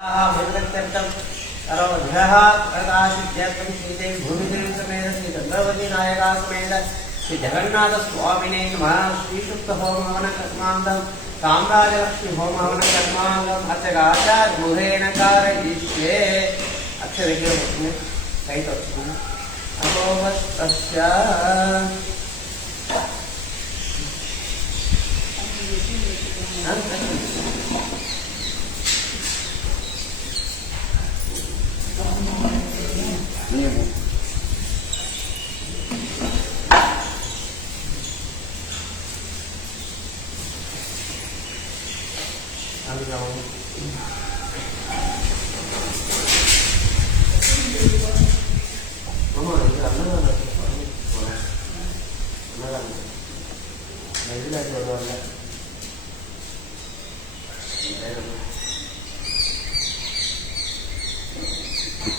श्री जगन्नाथ स्वामिने नमः। श्रीसुक्त होम हवन कर्मांगं साम्राज्यलक्ष्मी होम हवन कर्मांगं अर्चकाचार्य गृहेण कारयिष्ये। अक्षरज्ञ कई तो अभवत्तस्य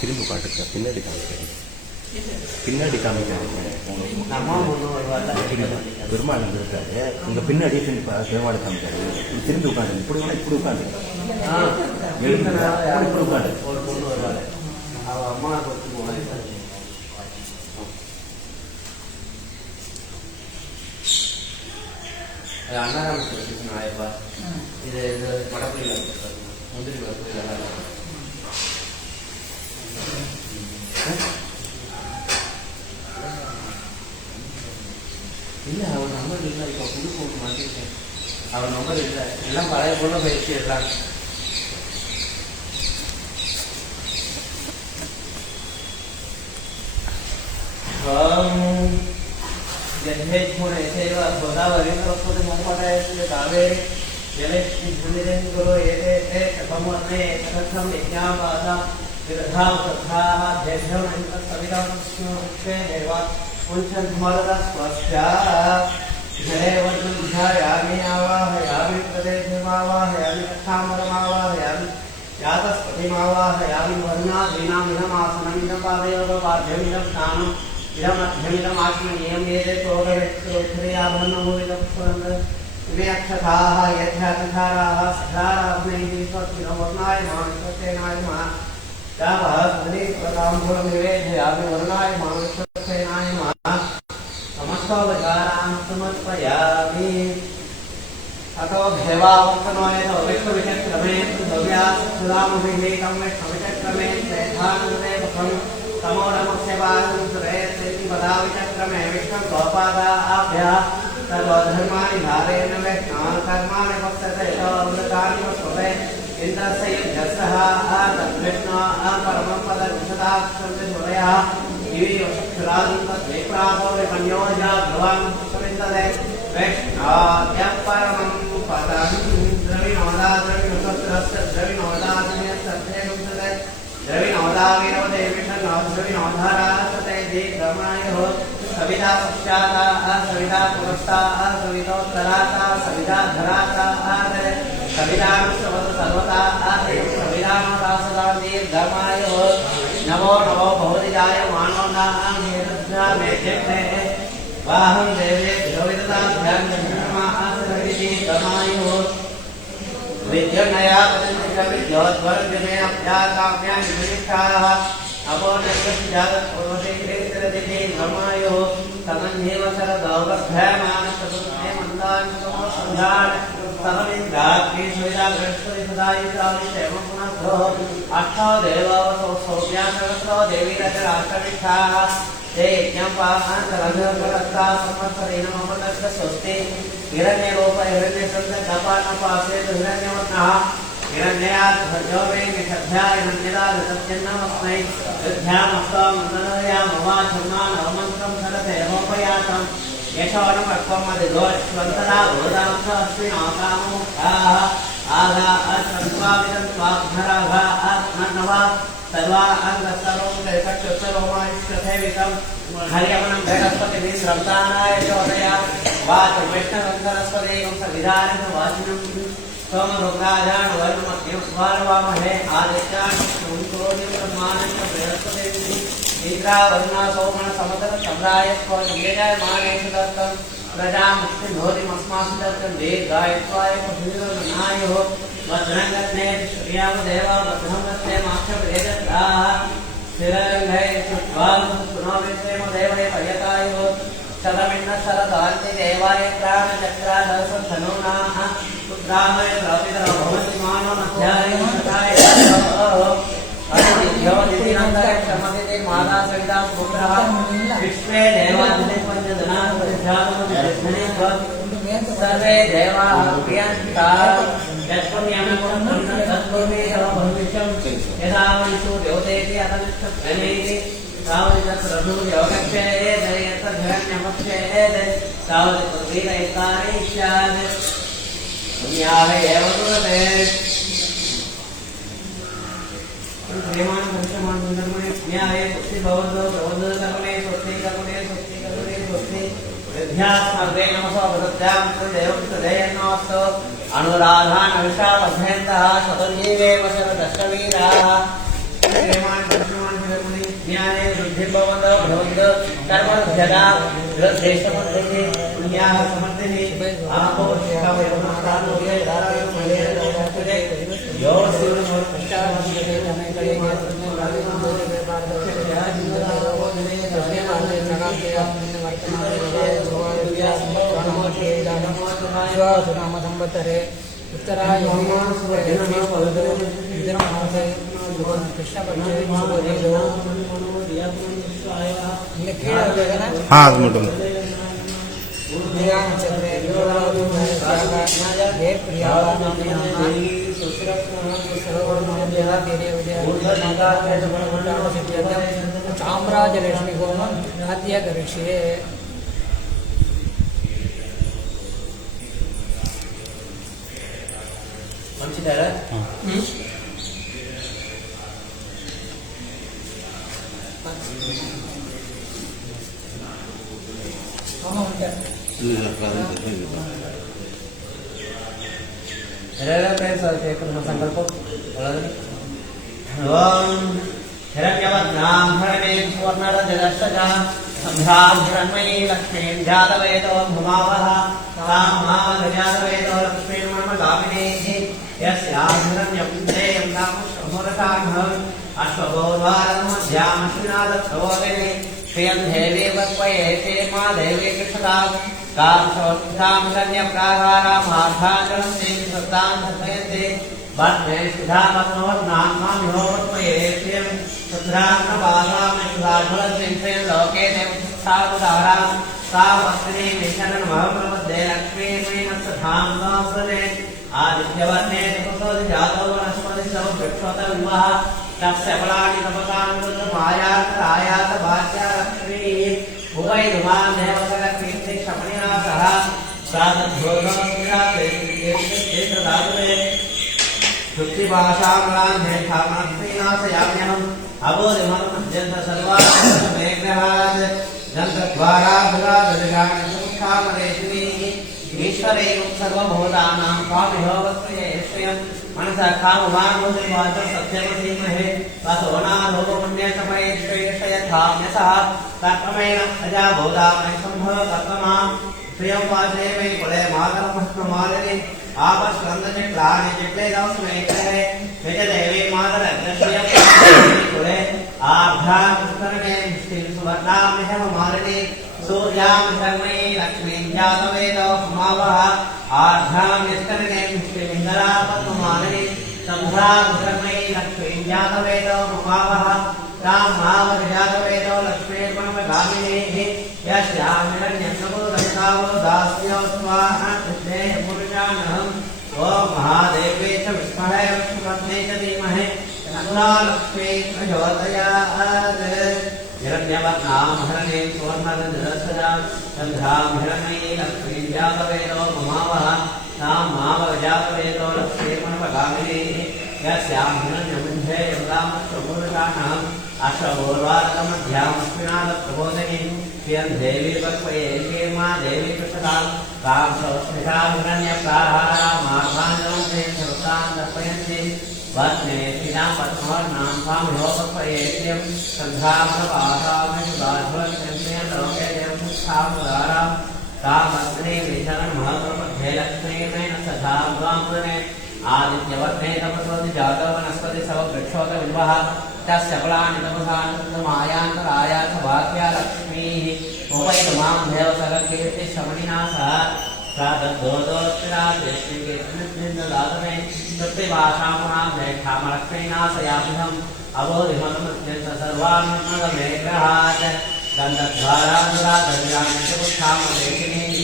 திரும்ப காட்டுக்க பின்னாடி காமிக்கிறேன் பின்னாடி காமிக்கிறேன் பெருமாள் இருக்காரு உங்க பின்னாடி பெருமாள் காமிக்காரு திரும்பி உட்காந்து இப்படி இப்படி உட்காந்து இப்படி உட்காந்து ஒரு பொண்ணு வருவாங்க அவ அம்மா அண்ணாராம ஆயப்பா இது படப்புல முந்திரி படப்புல இல்ல அவர் நம்பர் இல்லை. இப்போ புது போட்டு மாட்டிருக்கேன். அவர் நம்பர் இல்லை. எல்லாம் பழைய பொண்ணை பயிற்சி எடுறாங்க. गोदावरी सरस्वती मोहम्मद कावेरी जलेवर्धयामि आवाहयामि प्रदेशमावाहयामि कथामरमावाहयामि यातस्पतिमावाहयामि वर्णादीनामिदमासनमिदं पादयोगवाद्यमिदं स्नानम् इदमध्यमिदम् आत्मनीयं येते प्रोगवेत्रोत्तरीयाभरणमूलितं स्फुरन्त इमे अक्षताः यथाकथाराः सधाराभ्नैः स्वस्तिनवर्णाय मानुषसेनाय नमः यावः सुधीप्रताम्बूलं निवेदयामि वर्णाय मानुषसेनाय नमः समस्तोपचारान् समर्पयामि। अतो भेवावर्तनोयत विश्वविचक्रमे भव्यासुरामभिषेकं विश्वविचक्रमे श्रेष्ठानन्दे मुखं तमो नमस्य पादं सुरेति पदाविचक्रमे विष्णुं गोपादाभ्यः सर्वधर्माणि धारेण वैष्णवान् कर्माणि पश्यते अमृतानि वस्वते इन्द्रस्य यज्ञस्तः तद्विष्णो परमं पदविशदाक्षन्ते सुरयः इवी वशुरादिप्रातो विपन्योजा ध्रुवं सुविन्दते वैष्णव्यः परमं पदं द्रविणोदाद्रविणोदस्य द्रविणोदाद्रविणोदस्य द्रविणोदाविनोदे विष्णो द्रविणोधारासते दीर्घमायुः सविता पश्चातः सविता पुरस्ताः सवितोत्तरातः सविता धरातः सवितानुष्वत सर्वता सवितानुदासदा दीर्घमायुः नमो नमो भवति जायमानो नामेध्यते वाहं देवे विरोविदताभ्यां दीर्घमायुः विद्युन्नया विद्योद्वर्गमे अभ्याकाम्यां विनिष्ठाः अपोनस्यागतपूर्वते दीर्घमायुः तमन्येव शरदौगभ्यमानप्रभुत्वे मन्दान् समसन्धान् सर्वेन्द्राग्नि सुविधा बृहस्पति सदायुषाविषेमं पुनः अष्टो देववसो सौम्यासहस्रो देवीरचराष्टविष्ठाः ते यज्ञं पाहान्तरघुपरस्ता संवत्सरेण मम तस्य स्वस्ति हिरण्यरूप हिरण्यशब्दपानपासे हिरण्यवर्णः हिरण्ययात् भजो मे निषभ्याय नन्यदागतत्यन्नमस्मै युद्ध्यामस्तां नन्दनयामवाचर्मानवमन्त्रं सरते रोपयातं यशोनमत्वमदिगोष्वन्तरा भूतांसस्मिनाकाममुखाः आधा अस्वन्त्वामिदं त्वाग्धराः आत्मन्नवा सर्वा अङ्गसर्वं कैकक्षुत्तरोमायुष्कथेवितं हरियमनं बृहस्पतिभिः श्रन्तानाय चोदया वाचं विष्णुवन्दनस्पदेकं सविधानं वाचिनं सोमरुद्राजान् वर्णमध्यं स्मारवामहे आदित्यान् शुंकोदिं ब्रह्माणं बृहस्पतिभिः इंद्रावर्णा सोमन समदर सम्राय स्वर्गेजयमानेषु दत्तं प्रजामुष्टिं भवतिमस्मासु दत्तं दीर्घायुत्वाय पृथिवीर्नायुः वज्रंगस्ने श्रियाम देवा वज्रंगस्ने माक्षप्रेजत्राः शिररंगै सुत्वां सुनोवित्रेम देवै पर्यकायो शतमिन्न शरदान्ति देवाय प्राणचक्राधसधनुनाः पुत्रामय द्रौपितरो भवति मानमध्याय शताय यो दितिनन्दरे क्षमतिते माता सविता पुत्रः विश्वे देवादिते पञ्चजनाः प्रजापतिर्धने सर्वे देवाः प्रियन्ताः यस्पुण्यमं तत्त्वमे भविष्यं यदा विष्णु देवतेति अतनिष्ठप्रणेति तावद्रभुयोगक्षेद यत्तधरण्यमक्षेद तावत्पृथ्वीरैकारेष्याद पुण्याः एव कुरुते प्रेमान धर्षमान धर्मणे पुण्याय स्वस्ति भवतो भवतो कर्मणे स्वस्ति कर्मणे स्वस्ति कर्मणे स्वस्ति विद्यास्मर्गे नमसो भगवत्यां तदेवस्तदेयन्नोऽस्तु अनुराधान् अविशावभ्यन्तः शतजीवेव शरदष्टवीराः प्रेमान धर्षमान धर्मणे पुण्याय वृद्धिर्भवतो भवतो कर्मभ्यदा वृद्धेशमर्दिने पुण्याः समर्दिने आपो शिखावयवनस्तानो ये दाराय मलेरदोषाकुरे यो शिवनमोर्पश्चावस्यते जनैकले नाम संवत्सरे उत्तरायणे हाँ मैडम चामराजलक्ष्मी होमं अद्य करिष्ये संकल्प हिरण्यवद्नां हरणे सुवर्णरजदशजा संभ्रां हिरण्मयी लक्ष्मीं जातवेदो भुमावः तां मामलजातवेदो लक्ष्मीं मर्मगामिनीः यस्यां हिरण्यं देयं नाम शम्भुरकान्हम् अश्वगोद्वारं मध्यामश्विनादक्षोदिने श्रियं देवी वक्वयेते मा देवी कृष्णदां कामशोत्थां हिरण्यप्राहारामार्धाजलं ते सत्तां धर्मयन्ते वत्मे सुधामत्नोर्नां मामिहोत्वयेत्यं सुध्रान्नवासामि सुधार्धुलसिंहेन लोके देवस्थावदारां सावस्त्रे विशरणमहप्रमद्ये लक्ष्मीर्मीनस्तधां वासने आदित्यवर्णे तपसोदिजातो वनस्पतिसौ वृक्षोतविवाह तस्य फलानि तपसानुमायात भाष्या लक्ष्मी उभय धुमां देवसलक्ष्मी क्षपणिना सह साधुभोगोत्रात्रे शुक्तिभाषामलान्धे धामस्मीनाशयाम्यहम् अबोधिमन्मध्यन्त सर्वामेघ्रहात् जन्तद्वाराभुरादजगानसमुखामरेशिनीः ईश्वरेण सर्वभूतानां स्वामिहोवत्वयेष्वयं मनसा कामवान्मुद्रिवाच सत्यमधीमहे ततोनालोकपुण्यकमयेष्वयेष्वयथाम्यसः तत्क्रमेण प्रजाभूतामय सम्भवकर्तमां श्रियं वाचे वै कुले मातरमहत्वमालिनि आपस्कन्दचिक्लानि चिक्ले दौस्मेकरे निजदेवी मातरग्रश्रियं कुले आभ्रां पुष्करणे निष्ठिं सुवर्णामिहममालिनि सूर्यां शर्मयी लक्ष्मीं जातवेदो हुमावः आर्धां निष्करणे निष्ठिमिन्दरापद्ममालिनि सम्भ्रां शर्मयी लक्ष्मीं जातवेदो हुमावः तां मावजातवेदो लक्ष्मीर्मणगामिनीः यस्यां हिरण्यसमुदयसावो दास्यो स्वाहा कृष्णे पुरुषानहम् ॐ महादेवे च विद्महे विष्णुपत्न्यै च धीमहि तन्नो लक्ष्मी प्रचोदयात् हिरण्यवर्णां हरणीं सुवर्णरजतसजां चन्द्रां हिरण्मयी लक्ष्मीं जातवेदो ममावः तां मावजातवेदो लक्ष्मीर्मणगामिनीः यस्यां हिरण्यमिन्धे यदामश्वपूरुषाणहम् अश्वपूर्वादमध्यामस्मिनादप्रबोधिनीं श्रियं देवी वक्वये क्षेमा देवी कृष्णदां तां सौस्मितां हिरण्यप्राहारामार्धाञ्जलं ते सर्वतां दर्पयन्ति वत्ने श्रीनां पद्मवर्णां स्वामिहोपक्वयेत्यं सन्धामपासामिषुदाध्वन्यं लोके देवमुत्थामुदारां तां वस्त्रे विशरणमहप्रपद्धे लक्ष्मीर्मेण सधा द्वां पुरने आदित्यवर्णे तपसोति जातो वनस्पति सववृक्षोत विद्वः तस्य फलानि तपसान्तमायान्तरायाथ वाक्या लक्ष्मीः उपैतमां देवसरकीर्ति शमनिना सह प्रातद्दोदोत्तरादेश्रीकीर्तिदातमे तृप्तिभाषामुनाथेक्षामलक्ष्मीनाशयाभिधम् अबोधिमतमत्यन्त सर्वान्मदमेग्रहात् दन्तद्वारानुराधर्यान्यपुच्छामलेखिनीः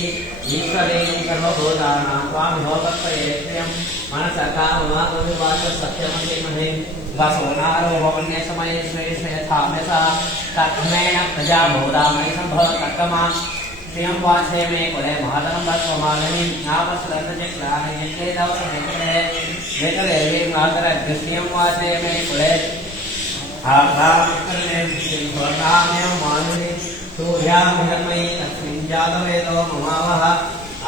ईश्वरेण सर्वभूतानां त्वामिहोपत्तयेत्र्यं मनसकाममातुर्वाच सत्यमधीमहे वसोनारोपण्यसमये श्रेष्ठ यथाम्यसा तत्मेन प्रजा बहुधामयि सम्भवत्तक्कमां श्रियं वाचे मे कुले महतं भस्वमालिनीं नापस्रद्धचक्राणयेदवसमेकले मातरग्रश्रियं वाचे मे कुले आभ्रामेव मानुनि सूर्यां हिरण्मयी लक्ष्मीं जातवेदो ममावः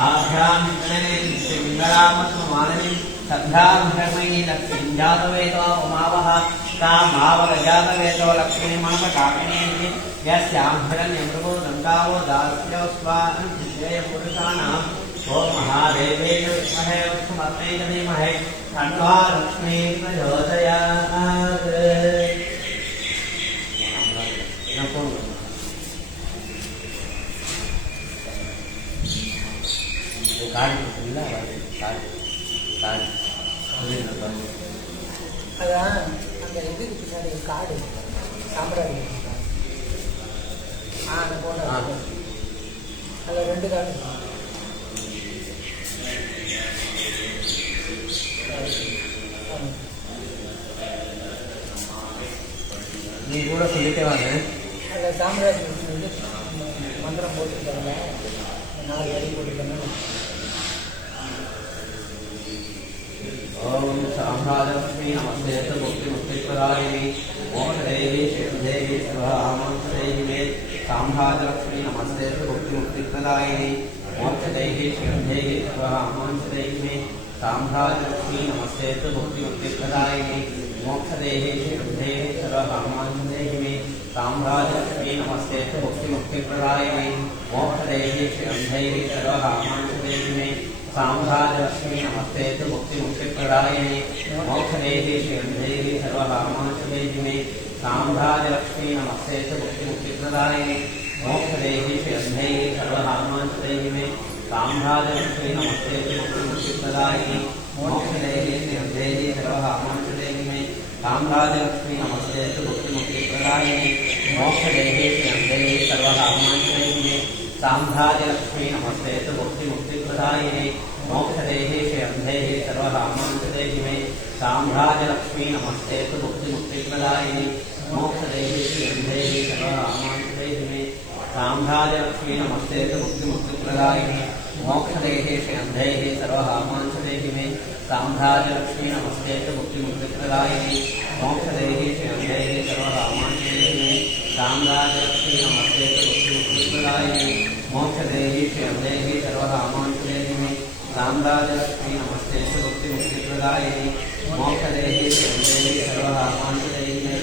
आभ्यां सिंहरामत्वमालिनीं सभ्यां हिरण्मयी लक्ष्मीं जातवेदो ममावः तामावगजातवेदो लक्ष्मीं मनपटाकिनीः यस्यां हिरण्यमृगो दन्तावो दास्यो स्वान्तिजयपुरुषाणां ॐ महादेवेन विद्महे विष्णुपत्न्यै च धीमहि तन्नो लक्ष्मीं प्रचोदयात्। அதான் அந்த இதுக்கு பின்னாடி காடு சாம்பிராணி அந்த போட்டோ அதில் 2 காடு நீ கூட சொல்லிட்டே வாங்க அதில் சாம்பிராணி வந்து மந்திரம் போட்டுருக்காங்க 4 அடி போட்டுருக்காங்க ओम साम्राज्यलक्ष्मी नमस्ते मुक्तिमुक्तिप्रदायिनी मोक्षदेवी श्रीदेवी सर्वामंसदेवी मे साम्राज्यलक्ष्मी नमस्ते मुक्तिमुक्तिप्रदायिनी मोक्षदेवी श्रीदेवी सर्वामंसदेवी मे साम्राज्यलक्ष्मी नमस्ते मुक्तिमुक्तिप्रदायिनी मोक्षदेवी श्रीदेवी सर्वामंसदेवी मे साम्राज्यलक्ष्मी नमस्ते मुक्तिमुक्तिप्रदायिनी मोक्षदेवी श्रीदेवी सर्वामंसदेवी मे साम्राज्यलक्ष्मी नमस्ते मुक्तिमुक्तिप्रदायिनी मोक्षदेहि श्रीदेवी सर्वकामांशदेहि मे साम्राज्यलक्ष्मी नमस्ते मुक्तिमुक्तिप्रदायिनी मोक्षदेहि श्रीदेवी सर्वकामांशदेहि मे साम्राज्यलक्ष्मी नमस्ते मुक्तिमुक्तिप्रदायिनी मोक्षदेहि श्रीदेवी सर्वकामांशदेहि मे साम्राज्यलक्ष्मी नमस्ते मुक्तिमुक्तिप्रदायिनी मोक्षदेहि श्रीदेवी सर्वकामांशदेहि मे साम्राज्यलक्ष्मी नमस्ते मुक्तिमुक्तिप्रदायिनी मोक्षदेहि श्रीदेवी सर्वकामांशदेहि मे साम्राज्यलक्ष्मी नमस्ते मुक्तिमुक्तिप्रदायिनी मोक्षदेहि श्रीदेवी सर्वकामांशदेहि मे साम्राज्यलक्ष्मी नमस्ते मुक्तिमुक्तिप्रदायिनी मोक्षदेहि श्रीदेवी सर्वकामांशदेहि मे साम्राज्यलक्ष्मी नमस्ते मुक्तिमुक्तिप्रदायिनी मोक्षदेहि श्रीदेवी सर्वकामांशदेहि मे साम्राज्यलक्ष्मी नमस्ते मुक्तिमुक्तिप्रदायिनी मोक्षदेहि श्रीदेवी सर्वकामांशदेहि मे साम्राज्यलक्ष्मी नमस्ते मुक्तिमुक्तिप्रदायिनी मोक्षदेहि श्रीदेवी सर्वकामांशदेहि मे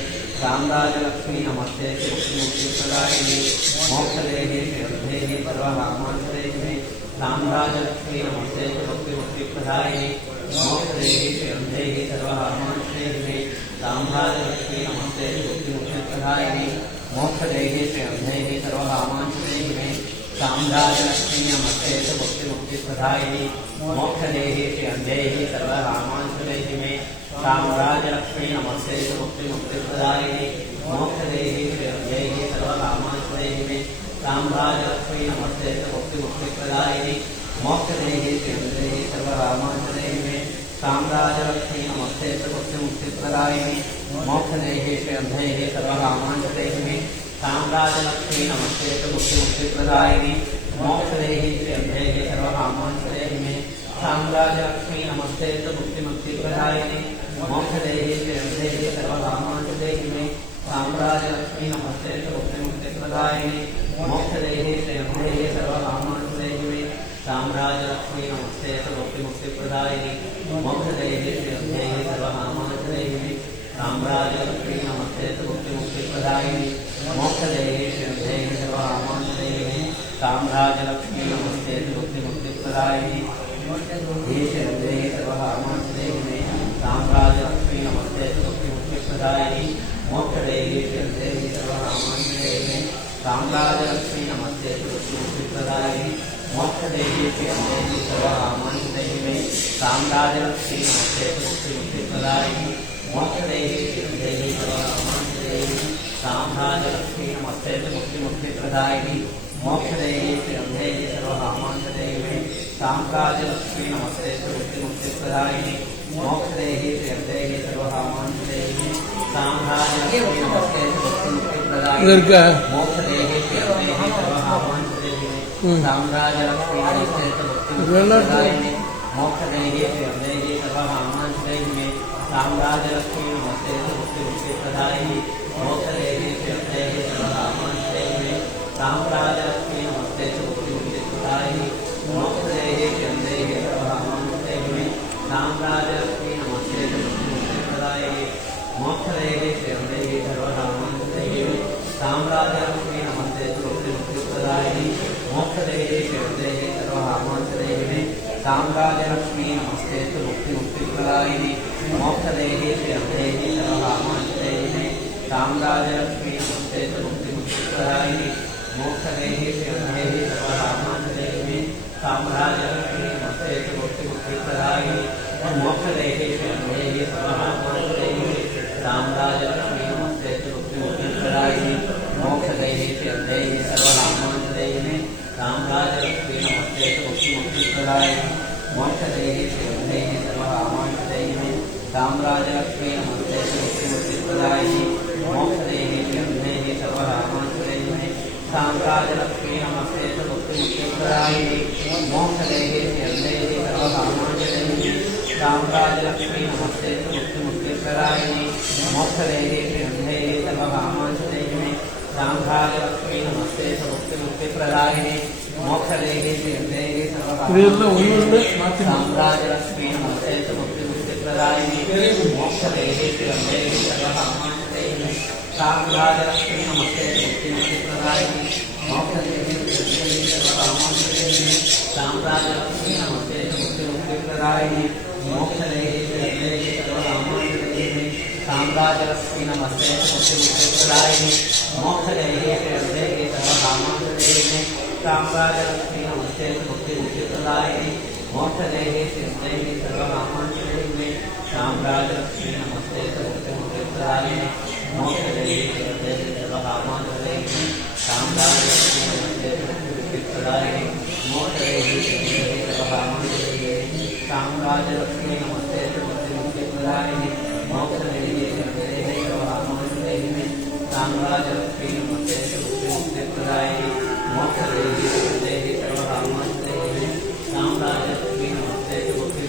साम्राज्यलक्ष्मी नमस्ते मुक्तिमुक्तिप्रदायिनी मोक्षदेहि श्रीदेवी सर्वकामांशदेहि मे साम्राज्यलक्ष्मी नमस्ते मुक्तिमुक्तिप्रदायिनी मोक्षदेहि श्रीदेवी सर्वकामांशदेहि मे साम्राज्यलक्ष्मी नमस्ते मुक्तिमुक्तिप्रदायिनी मोक्षदेहि श्रीदेवी सर्वकामांशदेहि मे साम्राज्यलक्ष्मी नमस्ते मुक्तिमुक्तिप्रदायिनी मोक्षदेहि श्रीदेवी सर्वकामांशदेहि मे साम्राज्यलक्ष्मी नमस्ते मुक्तिमुक्तिप्रदायिनी मोक्षदेहि श्रीदेवी सर्वकामांशदेहि मे साम्राज्यलक्ष्मी नमस्ते मुक्तिमुक्तिप्रदायिनी मोक्षदेहि श्रीदेवी सर्वकामांशदेहि मे साम्राज्यलक्ष्मी नमस्ते मुक्तिमुक्तिप्रदायिनी मोक्षदेहि श्रीदेवी सर्वकामांशदेहि मे साम्राज्यलक्ष्मी नमस्ते मुक्तिमुक्तिप्रदायिनी मोक्षदेहि श्रीदेवी सर्वकामांशदेहि मे साम्राज्यलक्ष्मी नमस्ते मुक्तिमुक्तिप्रदायिनी मोक्षदेहि श्रीदेवी सर्वकामांशदेहि मे साम्राज्यलक्ष्मी नमस्ते मुक्तिमुक्तिप्रदायिनी मोक्षदेहि श्रीदेवी सर्वकामांशदेहि मे साम्राज्यलक्ष्मी नमस्ते मुक्तिमुक्तिप्रदायिनी मोक्षदेहि श्रीदेवी सर्वकामांशदेहि मे साम्राज्यलक्ष्मी नमस्ते मुक्तिमुक्तिप्रदायिनी मोक्षदेहि श्रीदेवी सर्वकामांशदेहि मे साम्राज्यलक्ष्मी नमस्ते मुक्तिमुक्तिप्रदायिनी श्रीदेवी सर्वकामांशदेहि साम्राज्यलक्ष्मी नमस्ते मुक्तिप्रदायिनी मोक्षदेहि श्रीदेवी सर्वकामान्विते साम्राज्यलक्ष्मी नमस्ते मुक्तिप्रदायिनी मोक्षदेहि श्रीदेवी सर्वकामान्विते साम्राज्यलक्ष्मी नमस्ते मुक्तिप्रदायिनी मोक्षदेहि श्रीदेवी सर्वकामान्विते साम्राज्यलक्ष्मी नमस्ते मुक्तिप्रदायिनी मोक्षदेहि श्रीदेवी सर्वकामान्विते साम्राज्यलक्ष्मी नमस्ते मुक्तिप्रदायिनी मोक्षदेहि श्रीदेवी सर्वकामान्विते साम्राज्यलक्ष्मी नमस्ते मुक्तिप्रदायिनी मोक्षदेहि श्रीदेवी सर्वकामान्विते साम्राज्यलक्ष्मी नमस्ते मुक्तिप्रदायिनी मोक्षदेहि श्रीदेवी सर्वकामान्विते साम्राज्यलक्ष्मी नमस्ते मुक्तिप्रदायिनी मोक्षदेहि श्रीदेवी सर्वकामान्विते साम्राज्यलक्ष्मी नमस्ते मुक्तिप्रदायिनी मोक्षदेहि श्रीदेवी सर्वकामान्विते साम्राज्यलक्ष्मी नमस्ते मुक्तिप्रदायिनी मोक्षदेहि श्रीदेवी सर्वकामान्विते साम्राज्यलक्ष्मी नमस्ते मुक्तिप्रदायिनी मोक्षदेहि श्रीदेवी सर्वकामान्विते साम्राज्यलक्ष्मी नमस्ते मुक्तिप्रदायिनी मोक्षदेहि श्रीदेवी सर्वकामान्विते साम्राज्यलक्ष्मी नमस्ते मुक्तिप्रदायिनी मोक्षदेहि श्रीदेवी सर्वकामान्विते साम्राज्यलक्ष्मी नमस्ते मुक्तिप्रदायिनी मोक्षदेहि श्रीदेवी सर्वकामान्विते साम्राज्यलक्ष्मी नमस्ते मुक्तिप्रदायिनी मोक्षदेहि श्रीदेवी सर्वकामान्विते साम्राज्यलक्ष्मी नमस्ते मुक्तिप्रदायिनी मोक्षदेहि श्रीदेवी सर्वकामान्विते साम्राज्यलक्ष्मी नमस्ते मुक्तिप्रदायिनी मोक्षदेहि श्रीदेवी सर्वकामान्विते साम्राज्यलक्ष्मी नमस्ते मुक्तिप्रदायिनी मोक्षदेहि श्रीदेवी सर्वकामान्विते साम्राज्यलक्ष्मी नमस्ते मुक्तिप्रदायिनी मोक्षदेहि श्रीदेवी सर्वकामान्विते साम्राज्यलक्ष्मी नमस्ते मुक्तिप्रदायिनी मोक्षदेहि श्रीदेवी सर्वकामान्विते साम्राज्यलक्ष्मी नमस्ते मुक्तिप्रदायिनी मोक्षदेहि श्रीदेवी सर्वकामान्विते साम्राज्यलक्ष्मी नमस्ते मुक्तिप्रदायिनी मोक्षदेहि श्रीदेवी सर्वकामान्विते साम्राज्यलक्ष्मी नमस्ते मुक्तिप्रदायिनी मोक्षदेहि श्रीदेवी सर्वकामान्विते साम्राज्यलक्ष्मी नमस्ते मुक्तिप्रदायिनी मोक्षदेहि श्रीदेवी सर्वकामान्विते साम्राज्यलक्ष्मी नमस्ते मुक्तिप्रदायिनी मोक्षदेहि श्रीदेवी सर्वकामान्विते साम्राज्यलक्ष्मी नमस्ते मुक्तिप्रदायिनी मोक्षदेहि श्रीदेवी सर्वकामान्विते साम्राज्यलक्ष्मी नमस्ते मुक्तिप्रदायिनी मोक्षदेहि श्रीदेवी सर्वकामान्विते साम्राज्यलक्ष्मी नमस्ते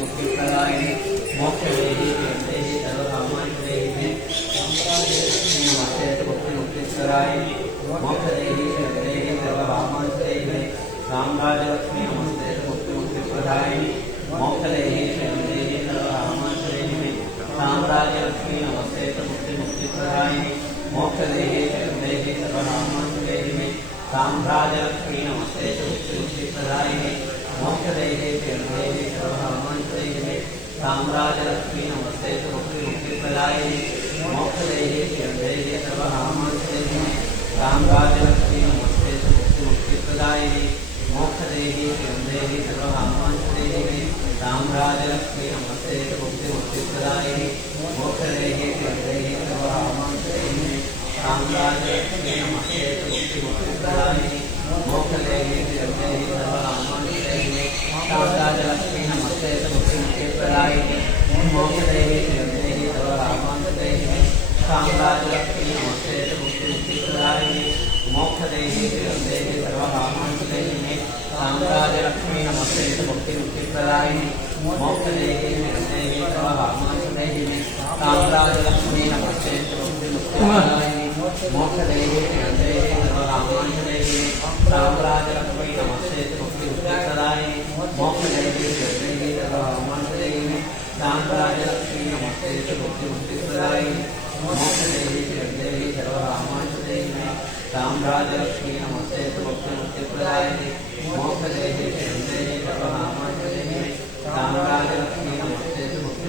मुक्तिप्रदायिनी मोक्षदेहि श्रीदेवी सर्वकामान्विते साम्राज्यलक्ष्मी नमस्ते मुक्तिप्रदायिनी मोक्षदेहि श्रीदेवी सर्वकामान्विते साम्राज्यलक्ष्मी नमस्ते मुक्तिप्रदायिनी मोक्षदेहि श्रीदेवी सर्वकामान्विते साम्राज्यलक्ष्मी नमस्ते मुक्तिप्रदायिनी मोक्षदेहि श्रीदेवी सर्वकामान्विते साम्राज्यलक्ष्मी नमस्ते मुक्तिप्रदायिनी मोक्षदेहि श्रीदेवी सर्वकामान्विते साम्राज्यलक्ष्मी नमस्ते मुक्तिप्रदायिनी मोक्षदेहि श्रीदेवी सर्वकामान्विते साम्राज्यलक्ष्मी नमस्ते मुक्तिप्रदायिनी मोक्षदेहि श्रीदेवी सर्वकामान्विते साम्राज्यलक्ष्मी नमस्ते मुक्तिप्रदायिनी मोक्षदेहि श्रीदेवी सर्वकामान्विते साम्राज्यलक्ष्मी नमस्ते मुक्तिप्रदायिनी मोक्षदेहि श्रीदेवी सर्वकामान्विते साम्राज्यलक्ष्मी नमस्ते मुक्तिप्रदायिनी मोक्षदेहि श्रीदेवी सर्वकामान्विते साम्राज्यलक्ष्मी नमस्ते मुक्तिप्रदायिनी मोक्षदेहि श्रीदेवी सर्वकामान्विते साम्राज्यलक्ष्मी नमस्ते मुक्तिप्रदायिनी मोक्षदेहि श्रीदेवी सर्वकामान्विते साम्राज्यलक्ष्मी नमस्ते मुक्तिप्रदायिनी मोक्षदेहि श्रीदेवी सर्वकामान्विते साम्राज्यलक्ष्मी नमस्ते मुक्तिप्रदायिनी मोक्षदेहि श्रीदेवी सर्वकामान्विते साम्राज्यलक्ष्मी नमस्ते मुक्तिप्रदायिनी मोक्षदेहि श्रीदेवी सर्वकामान्विते साम्राज्यलक्ष्मी नमस्ते मुक्तिप्रदायिनी मोक्षदेहि श्रीदेवी सर्वकामान्विते साम्राज्यलक्ष्मी नमस्ते मुक्तिप्रदायिनी मोक्षदेहि श्रीदेवी सर्वकामान्विते साम्राज्यलक्ष्मी नमस्ते मुक्तिप्रदायिनी मोक्षदेहि श्रीदेवी सर्वकामान्विते साम्राज्यलक्ष्मी नमस्ते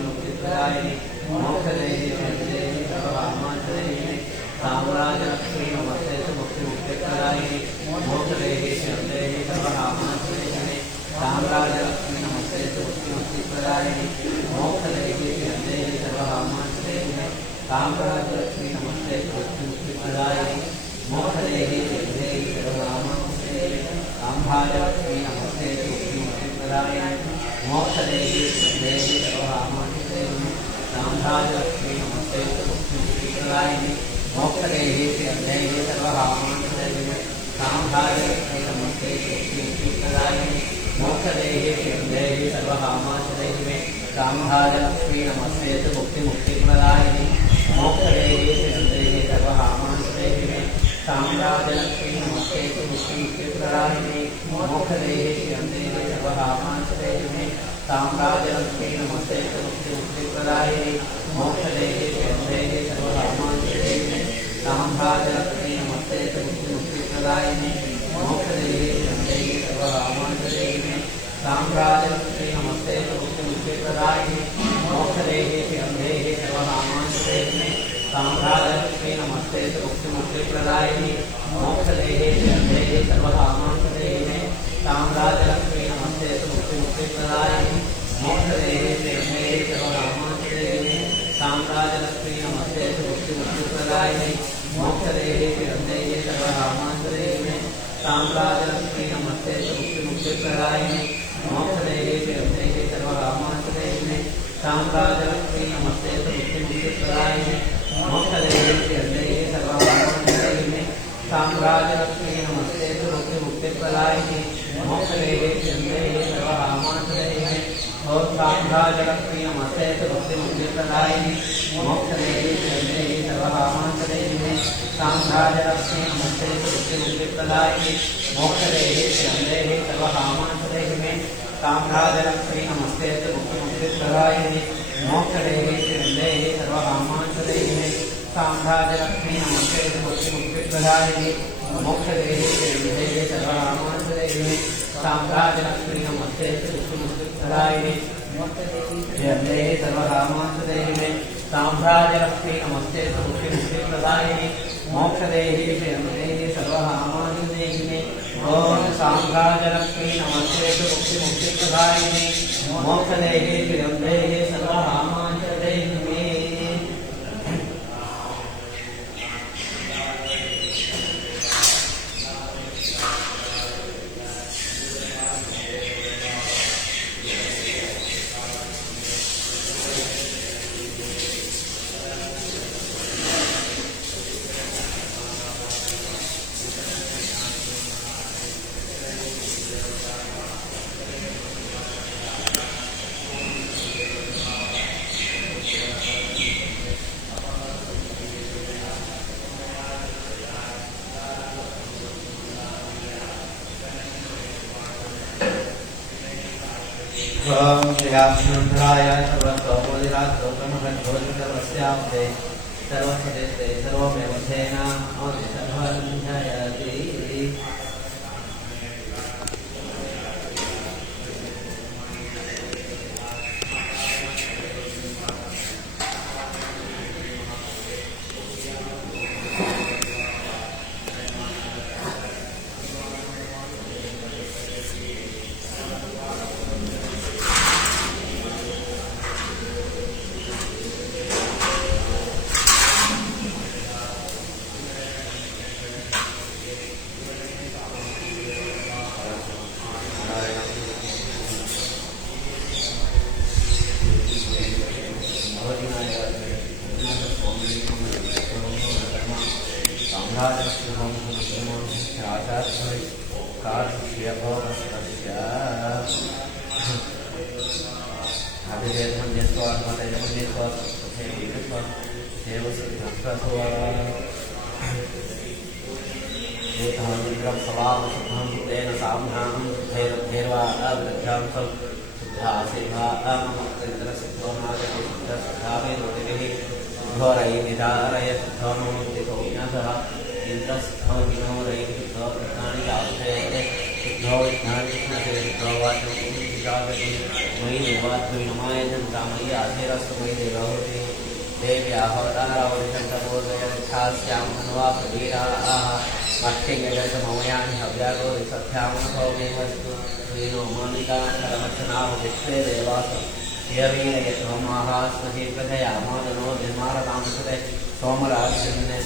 मुक्तिप्रदायिनी साम्राज्यलक्ष्मी नमस्ते मुक्तिमुक्तिप्रदायिनि मोक्षदेहि शरदेहि सर्वकामाश्रयेहि साम्राज्यलक्ष्मी नमस्ते मुक्तिमुक्तिप्रदायिनि मोक्षदेहि शरदेहि सर्वकामाश्रयेहि साम्राज्यलक्ष्मी नमस्ते मुक्तिमुक्तिप्रदायिनि मोक्षदेहि शरदेहि सर्वकामाश्रयेहि साम्राज्यलक्ष्मी नमस्ते मुक्तिमुक्तिप्रदायिनि मोक्षदेहि शरदेहि सर्वकामाश्रयेहि साम्राज्यलक्ष्मी नमस्ते मुक्तिमुक्तिप्रदायिनि मोक्षदेहि शरदेहि सर्वकामाश्रयेहि साम्राज्यलक्ष्मी नमस्ते मुक्तिमुक्तिप्रदायिनि मोक्षदेहि शरदेहि सर्वकामाश्रयेहि साम्राज्यलक्ष्मी नमस्ते मुक्तिमुक्तिप्रदायिनि मोक्षदेहि शरदेहि सर्वकामाश्रयेहि साम्राज्यलक्ष्मी नमस्ते मुक्तिमुक्तिप्रदायिनि मोक्षदेहि शरदेहि सर्वकामाश्रयेहि साम्राज्यलक्ष्मी नमस्ते मुक्तिमुक्तिप्रदायिनि मोक्षदेहि शरदेहि सर्वकामाश्रयेहि साम्राज्यलक्ष्मी नमस्ते मुक्तिमुक्तिप्रदायिनि मोक्षदेहि शरदेहि सर्वकामाश्रयेहि साम्राज्यलक्ष्मी नमस्ते मुक्तिमुक्तिप्रदायिनि मोक्षदेहि शरदेहि सर्वकामाश्रयेहि साम्राज्यलक्ष्मी नमस्ते मुक्तिमुक्तिप्रदायिनि मोक्षदेहि शरदेहि सर्वकामाश्रयेहि साम्राज्यलक्ष्मी नमस्ते मुक्तिमुक्तिप्रदायिनि मोक्षदेहि शरदेहि सर्वकामाश्रयेहि साम्राज्यलक्ष्मी नमस्ते मुक्तिमुक्तिप्रदायिनि मोक्षदेहि शरदेहि सर्वकामाश्रयेहि साम्राज्यलक्ष्मी नमस्ते मुक्तिमुक्तिप्रदायिनि मोक्षदेहि शरदेहि सर्वकामाश्रयेहि साम्राज्यलक्ष्मी नमस्ते मुक्तिमुक्तिप्रदायिनि मोक्षदेहि शरदेहि सर्वकामाश्रयेहि साम्राज्यलक्ष्मी नमस्ते मुक्तिमुक्तिप्रदायिनि मोक्षदेहि शरदेहि सर्वकामाश्रयेहि ओम साम्राज्यलक्ष्मी नमस्ते मुक्तिमुक्तिप्रदायिनि मोक्षदेहि शरदेहि सर्वकामाश्रयेहि साम्राज्यलक्ष्मी नमस्ते मुक्तिमुक्तिप्रदायिनि मोक्षदेहि शरदेहि सर्वकामाश्रयेहि साम्राज्यलक्ष्मी नमस्ते मुक्तिमुक्तिप्रदायिनि मोक्षदेहि शरदेहि सर्वकामाश्रयेहि साम्राज्यलक्ष्मी नमस्ते मुक्तिमुक्तिप्रदायिनि मोक्षदेहि शरदेहि सर्वकामाश्रयेहि साम्राज्यलक्ष्मी नमस्ते मुक्तिमुक्तिप्रदायिनि शरदेहि सर्वकामाश्रयेहि साम्राज्यलक्ष्मी नमस्ते मुक्तिमुक्तिप्रदायिनि मोक्षदेहि शरदेहि सर्वकामाश्रयेहि ओम साम्राज्यलक्ष्मी नमस्ते मुक्तिमुक्तिप्रदायिनि मोक्षदेहि शरदेहि सर्वकामाश्रयेहि ओम श्रीरामचंद्राय सर्वतोमुदिरात्रोक्रमहद्भोजकर्मस्याप्ते सर्वसदेते सर्वमेव तेना सर्वसंध्यायति देव्या स्याम हनवा प्रवीराः मक्षिगजमवयानि हव्यागो सत्यामनो मे वस्तु वेनो मानिका धर्मचनाः विश्वे देवास यवीरयत्वमाः स्महि प्रजयामादनो निर्माणतामसुते सोमराजन्ने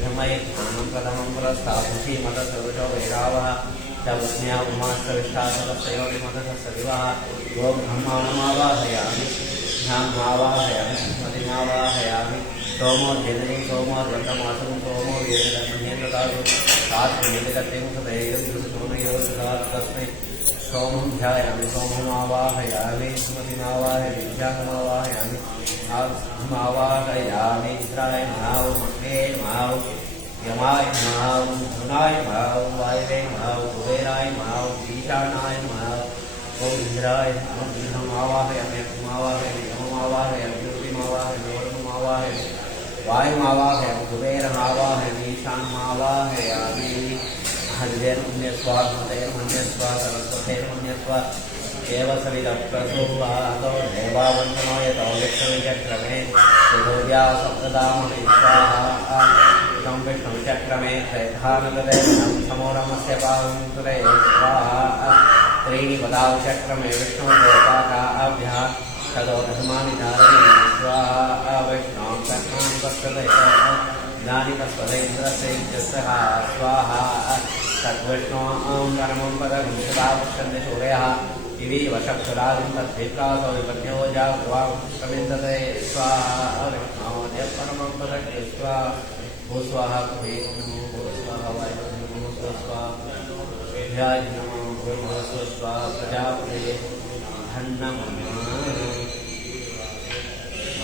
धर्मये ध्यानं प्रथमं पुरस्तापुषि मतसर्वजो वैरावः तवस्न्या उमास्तविष्टासवस्योनिमतसविवः गो ब्रह्माणमावाहयामि ध्यानमावाहयामि स्मृतिमावाहयामि सोमो जननी सोमो व्रतमासं सोमो वीरधर्महेन्द्रदासु सात्वनिकटिं सदैवं दुष्टोनयोगदात् तस्मै सोमं ध्यायामि सोममावाहयामि स्मृतिमावाहयामि ध्यानमावाहयामि आवाहयामि इंद्राय महाव मग्ने महाव यमाय महाव धुनाय महाव वायवे महाव कुबेराय महाव ईशानाय महाव ओम इंद्राय हम आवाहयामि यमावाहयामि यममावाहयामि ज्योतिमावाहयामि वरुणमावाहयामि वायुमावाहयामि कुबेरमावाहयामि ईशानमावाहयामि हरिदेर्मन्यस्वा सरस्वतेर्मन्यस्वा एव सवितप्रसोवातो देवावन्तनो यतो विष्णुविचक्रमे यतोऽव्या सप्तदामहि स्वाहा तं विष्णुविचक्रमे त्रैधानगरे समोरमस्य पावं सुरे स्वाहा त्रीणि पदाविचक्रमे विष्णुर्लोकाभ्यः ततोदशमानि धारणे स्वाहा वैष्णवं चक्रं पश्यते इदानीं तस्पदेन्द्रस्य स्वाहा तद्विष्णो परमं पदं सदा पश्यन्ति सूर्यः इति वशक्षुरादिं तद्विप्रासो विपन्यो जाग्वामिन्दते स्वाहा विष्णोदय परमं पदं स्वाहा भूस्वाहा भूस्वाहा वायुः स्वाहा वेद्याय नमो भूर्भुवः स्वाहा प्रजापतये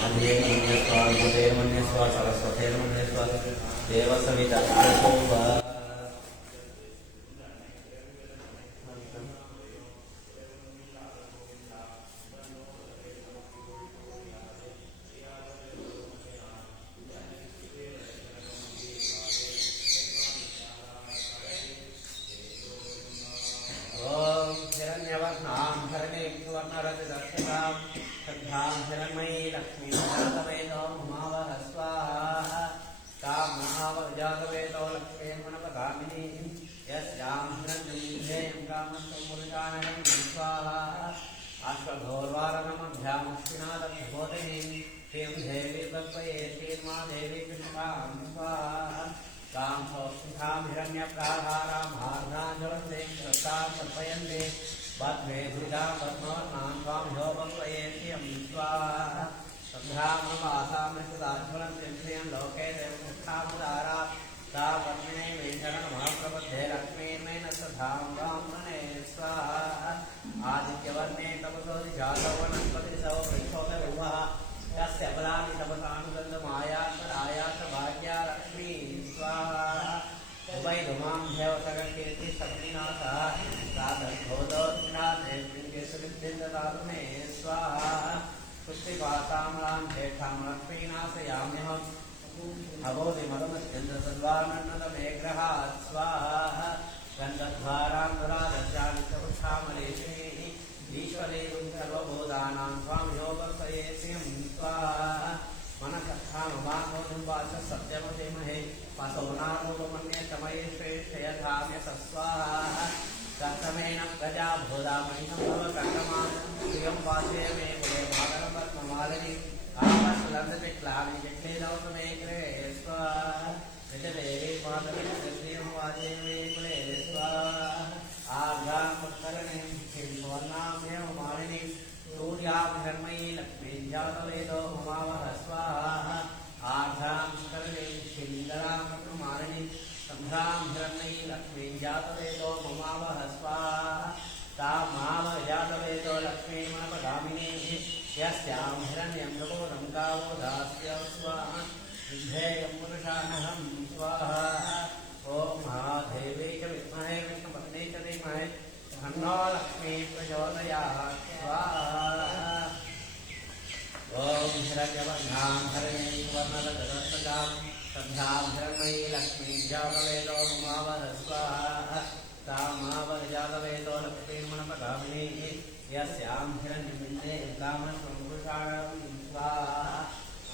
धन्यमन्यस्वा भूतेर्मन्यस्वा सरस्वतेर्मन्यस्वा देवसविता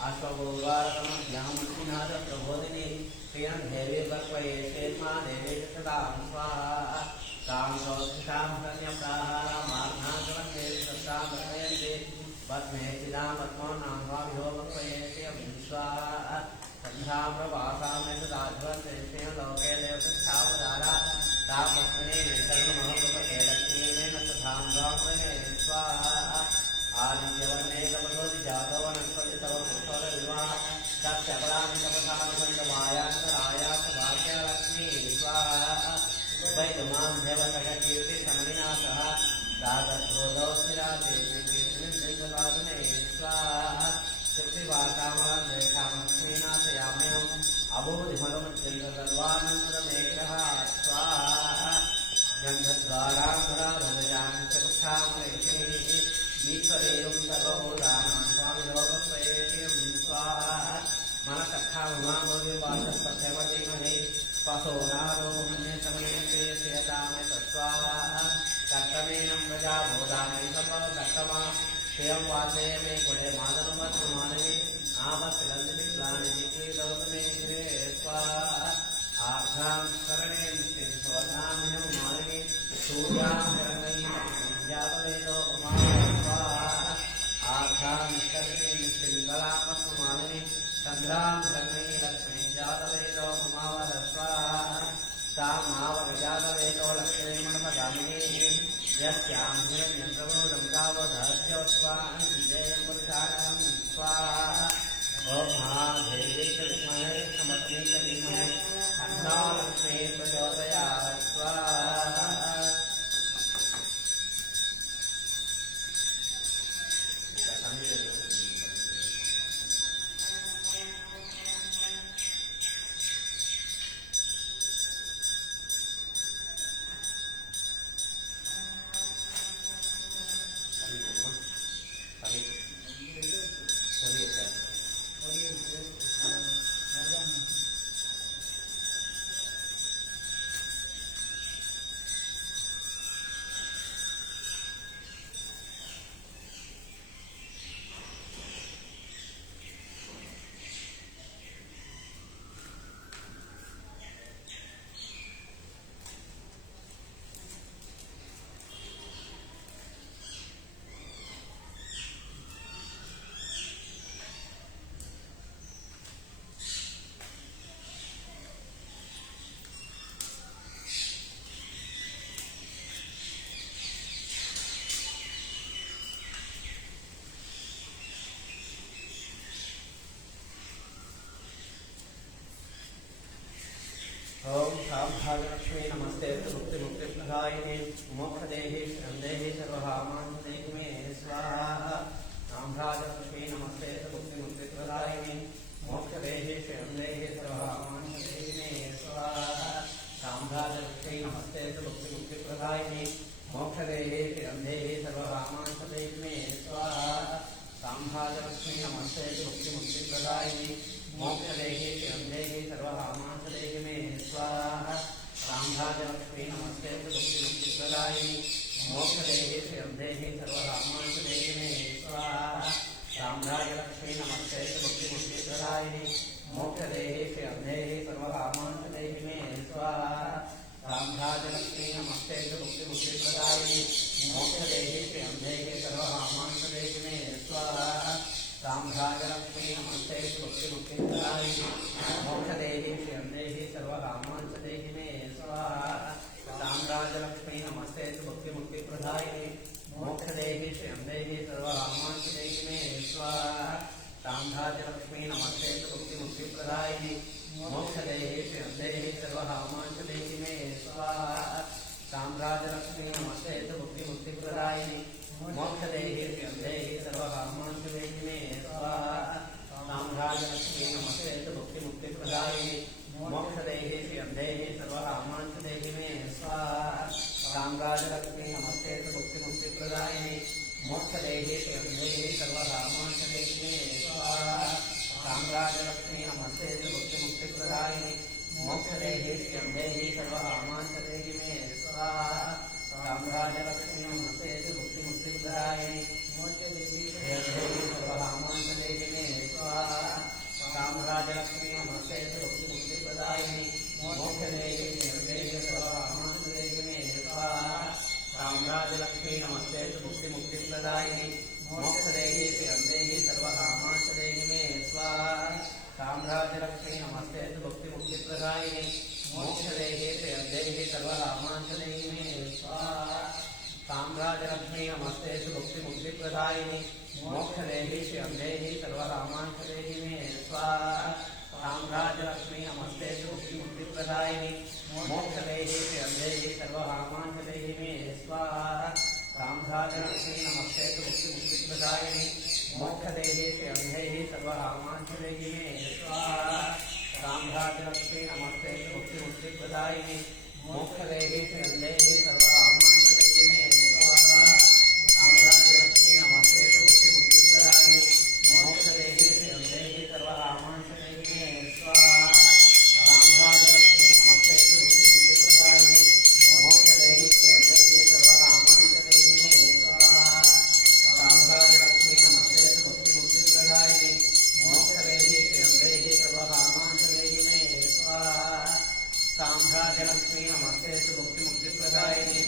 अश्वगोद्वारकमध्यामनाथ प्रबोधिनी प्रियं देवी कल्पये चेत्मा देवी सदां स्वाहा तां सौष्ठां कन्यप्राहारामार्णाचलन्ते सत्तां कथयन्ति पद्मे चिदां पद्मनां स्वामिहो कल्पयेति स्वाहा सन्ध्यां प्रभासां यदाध्वन्ते लोके देवतच्छावदारा तां पद्मने सर्वमहप्रभे लक्ष्मीनेन तथां ब्राह्मणे स्वाहा आदित्यवर्णे तपसोति जातो वनस्पति तव पुष्पद विवाह दक्षपदानि तपसानुबन्धमायान्तरायात भाग्यलक्ष्मी स्वाहा वैदुमां देवतकीर्ति समनिना सह दातक्रोधौ स्थिराते श्रीकृष्णेन्द्रसाधने स्वाहा शक्तिवासामलं देशामलक्ष्मीनाथयाम्यहम् अबोधिमलमत्यन्तर्वानन्दमेग्रः स्वाहा गन्धद्वारां पुराधनजां चक्षां प्रेक्षणीः ईश्वरेयं सर्वभूतानां स्वामिलोकस्वयेयं स्वाहा मनसखामुमामोदिवाचस्पत्यवतीमहे पशो नारोहण्ये समयन्ते श्रियतामे तत्स्वाहा कर्तमेनं प्रजाभूतानि सम्भवकर्तमा श्रियं वाचय मे कुले मादनमत्समानये नामस्तिलन्दिप्लानि जिक्रीदौतमे गिरे स्वाहा आर्धां करणें स्वर्णामिनं मालिनी सूर्यां शरणयि विद्यापवेदो उमास्वाहा आर्धां करणें श्रीकलापस्मानये चन्द्रां शरणयि लक्ष्मी जातवेदो उमावस्वाहा तामावजातवेदो लक्ष्मीमणपदामिनी यस्यां हिरण्यप्रबोधं तावदस्योस्वान् विजयपुरुषाणं स्वाहा ओम महादेवी विद्महे समर्थे धीमहि तन्नो लक्ष्मी प्रचोदयात् स्वाहा ओम सामभागलक्ष्मी नमस्ते मुक्ति मुक्ति प्रदायिने मोक्षदेहि शरणदेहि सर्वहामानदेहि मे स्वाहा सामभागलक्ष्मी नमस्ते मुक्ति मुक्ति प्रदायिने मोक्षदेहि शरणदेहि सर्वहामानदेहि मे स्वाहा सामभागलक्ष्मी नमस्ते मुक्ति मुक्ति प्रदायिने मोक्षदेहि शरणदेहि सर्वहामानदेहि मे स्वाहा सामभागलक्ष्मी नमस्ते मुक्ति मुक्ति प्रदायिने मोक्षदेहि शरणदेहि सर्वकामांशदेहि मे स्वाहा सामभागलक्ष्मी नमस्ते मुक्ति मुक्ति प्रदायिनी मोक्षदेहि शरणदेहि सर्वकामांशदेहि मे स्वाहा सामभागलक्ष्मी नमस्ते मुक्ति मुक्ति प्रदायिनी मोक्षदेहि शरणदेहि सर्वकामांशदेहि मे स्वाहा सामभागलक्ष्मी नमस्ते मुक्ति मुक्ति प्रदायिनी मोक्षदेहि शरणदेहि सर्वकामांशदेहि मे स्वाहा सामभागलक्ष्मी नमस्ते मुक्ति मुक्ति प्रदायिनी मोक्षदेहि शरणदेहि सर्वकामांशदेहि मे स्वाहा सामराजलक्ष्मी नमस्ते मुक्ति मुक्ति प्रदायिनी मोक्षदेहि शरणदेहि सर्वकामांशदेहि मे स्वाहा सामराजलक्ष्मी नमस्ते मुक्ति मुक्ति प्रदायिनी मोक्षदेहि शरणदेहि सर्वकामांशदेहि मे स्वाहा सामराजलक्ष्मी नमस्ते मुक्ति मुक्ति प्रदायिनी मोक्षदेहि शरणदेहि सर्वकामांशदेहि मे स्वाहा सामराजलक्ष्मी नमस्ते मुक्ति मुक्ति प्रदायिनी मोक्षदेहि शरणदेहि सर्वकामांशदेहि मे स्वाहा सामराजलक्ष्मी नमस्ते मुक्ति मुक्ति प्रदायिनी मोक्षदेहि शरणदेहि सर्वकामांशदेहि मे स्वाहा सामराजलक्ष्मी नमस्ते मुक्ति मुक्ति प्रदायिनी मोक्षदेहि शरणदेहि सर्वकामांशदेहि मे स्वाहा सामराजलक्ष्मी नमस्ते मुक्ति मुक्ति प्रदायिनी मोक्षदेहि शरणदेहि सर्वकामांशदेहि मे स्वाहा साम्राज्यलक्ष्मी नमस्ते भक्ति मुक्ति प्रदायिनी मोक्षदेहि सर्वेहि सर्वकामार्थदेहिने स्वाहा साम्राज्यलक्ष्मी नमस्ते भक्ति मुक्ति प्रदायिनी मोक्षदेहि सर्वेहि सर्वकामार्थदेहिने स्वाहा साम्राज्यलक्ष्मी नमस्ते भक्ति मुक्ति प्रदायिनी मोक्षदेहि सर्वेहि सर्वकामार्थदेहिने स्वाहा साम्राज्यलक्ष्मी नमस्ते भक्ति मुक्ति प्रदायिनी मोक्षदेहि श्रीअंदेहि सर्वकामार्थदेहिने स्वाहा साम्राज्यलक्ष्मी नमस्ते भक्ति मुक्ति प्रदायिनी मोक्षदेहि श्रीअंदेहि सर्वकामार्थदेहिने स्वाहा साम्राज्यलक्ष्मी नमस्ते भक्ति मुक्ति प्रदायिनी मोक्षदेहि श्रीअंदेहि सर्वकामार्थदेहिने स्वाहा साम्राज्यलक्ष्मी नमस्ते भक्ति मुक्ति प्रदायिनी मोक्षदेहि श्रीअंदेहि सर्वकामार्थदेहिने स्वाहा साम्राज्यलक्ष्मी नमस्ते भक्ति मुक्ति प्रदायिनी मोक्षदेहि श्रीअंदेहि सर्वकामार्थदेहिने स्वाहा साम्राज्यलक्ष्मी नमस्ते भक्ति मुक्ति प्रदायिनी मोक्षदेहि श्रीअंदेहि सर्वकामार्थदेहिने स्वाहा साम्राज्यलक्ष्मी नमस्ते भक्ति मुक्ति प्रदायिनी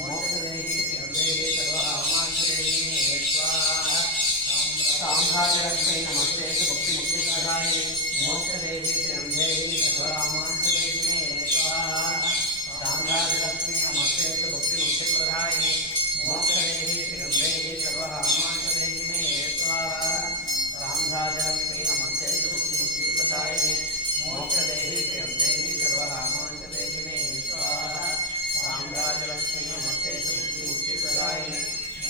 मोक्षदेहि श्रीअंदेहि सर्वकामार्थदेहिने स्वाहा साम्राज्यलक्ष्मी नमस्ते भक्ति मुक्ति प्रदायिनी मोक्षदेहि श्रीअंदेहि सर्वकामार्थदेहिने स्वाहा साम्राज्यलक्ष्मी नमस्ते भक्ति मुक्ति प्रदायिनी मोक्षदेहि श्रीअंदेहि सर्वकामार्थदेहिने स्वाहा साम्राज्यलक्ष्मी नमस्ते भक्ति मुक्ति प्रदायिनी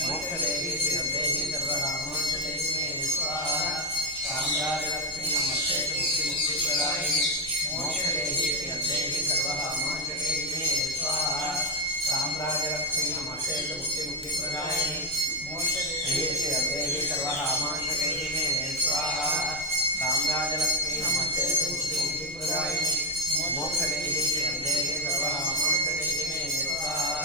मोक्षदेहि श्रीअंदेहि सर्वकामार्थदेहिने स्वाहा साम्राज्यलक्ष्मी नमस्ते भक्ति मुक्ति प्रदायिनी मोक्षदेहि श्रीअंदेहि सर्वकामार्थदेहिने स्वाहा साम्राज्यलक्ष्मी नमस्ते भक्ति मुक्ति प्रदायिनी मोक्षदेहि श्रीअंदेहि सर्वकामार्थदेहिने स्वाहा साम्राज्यलक्ष्मी नमस्ते भक्ति मुक्ति प्रदायिनी मोक्षदेहि श्रीअंदेहि सर्वकामार्थदेहिने स्वाहा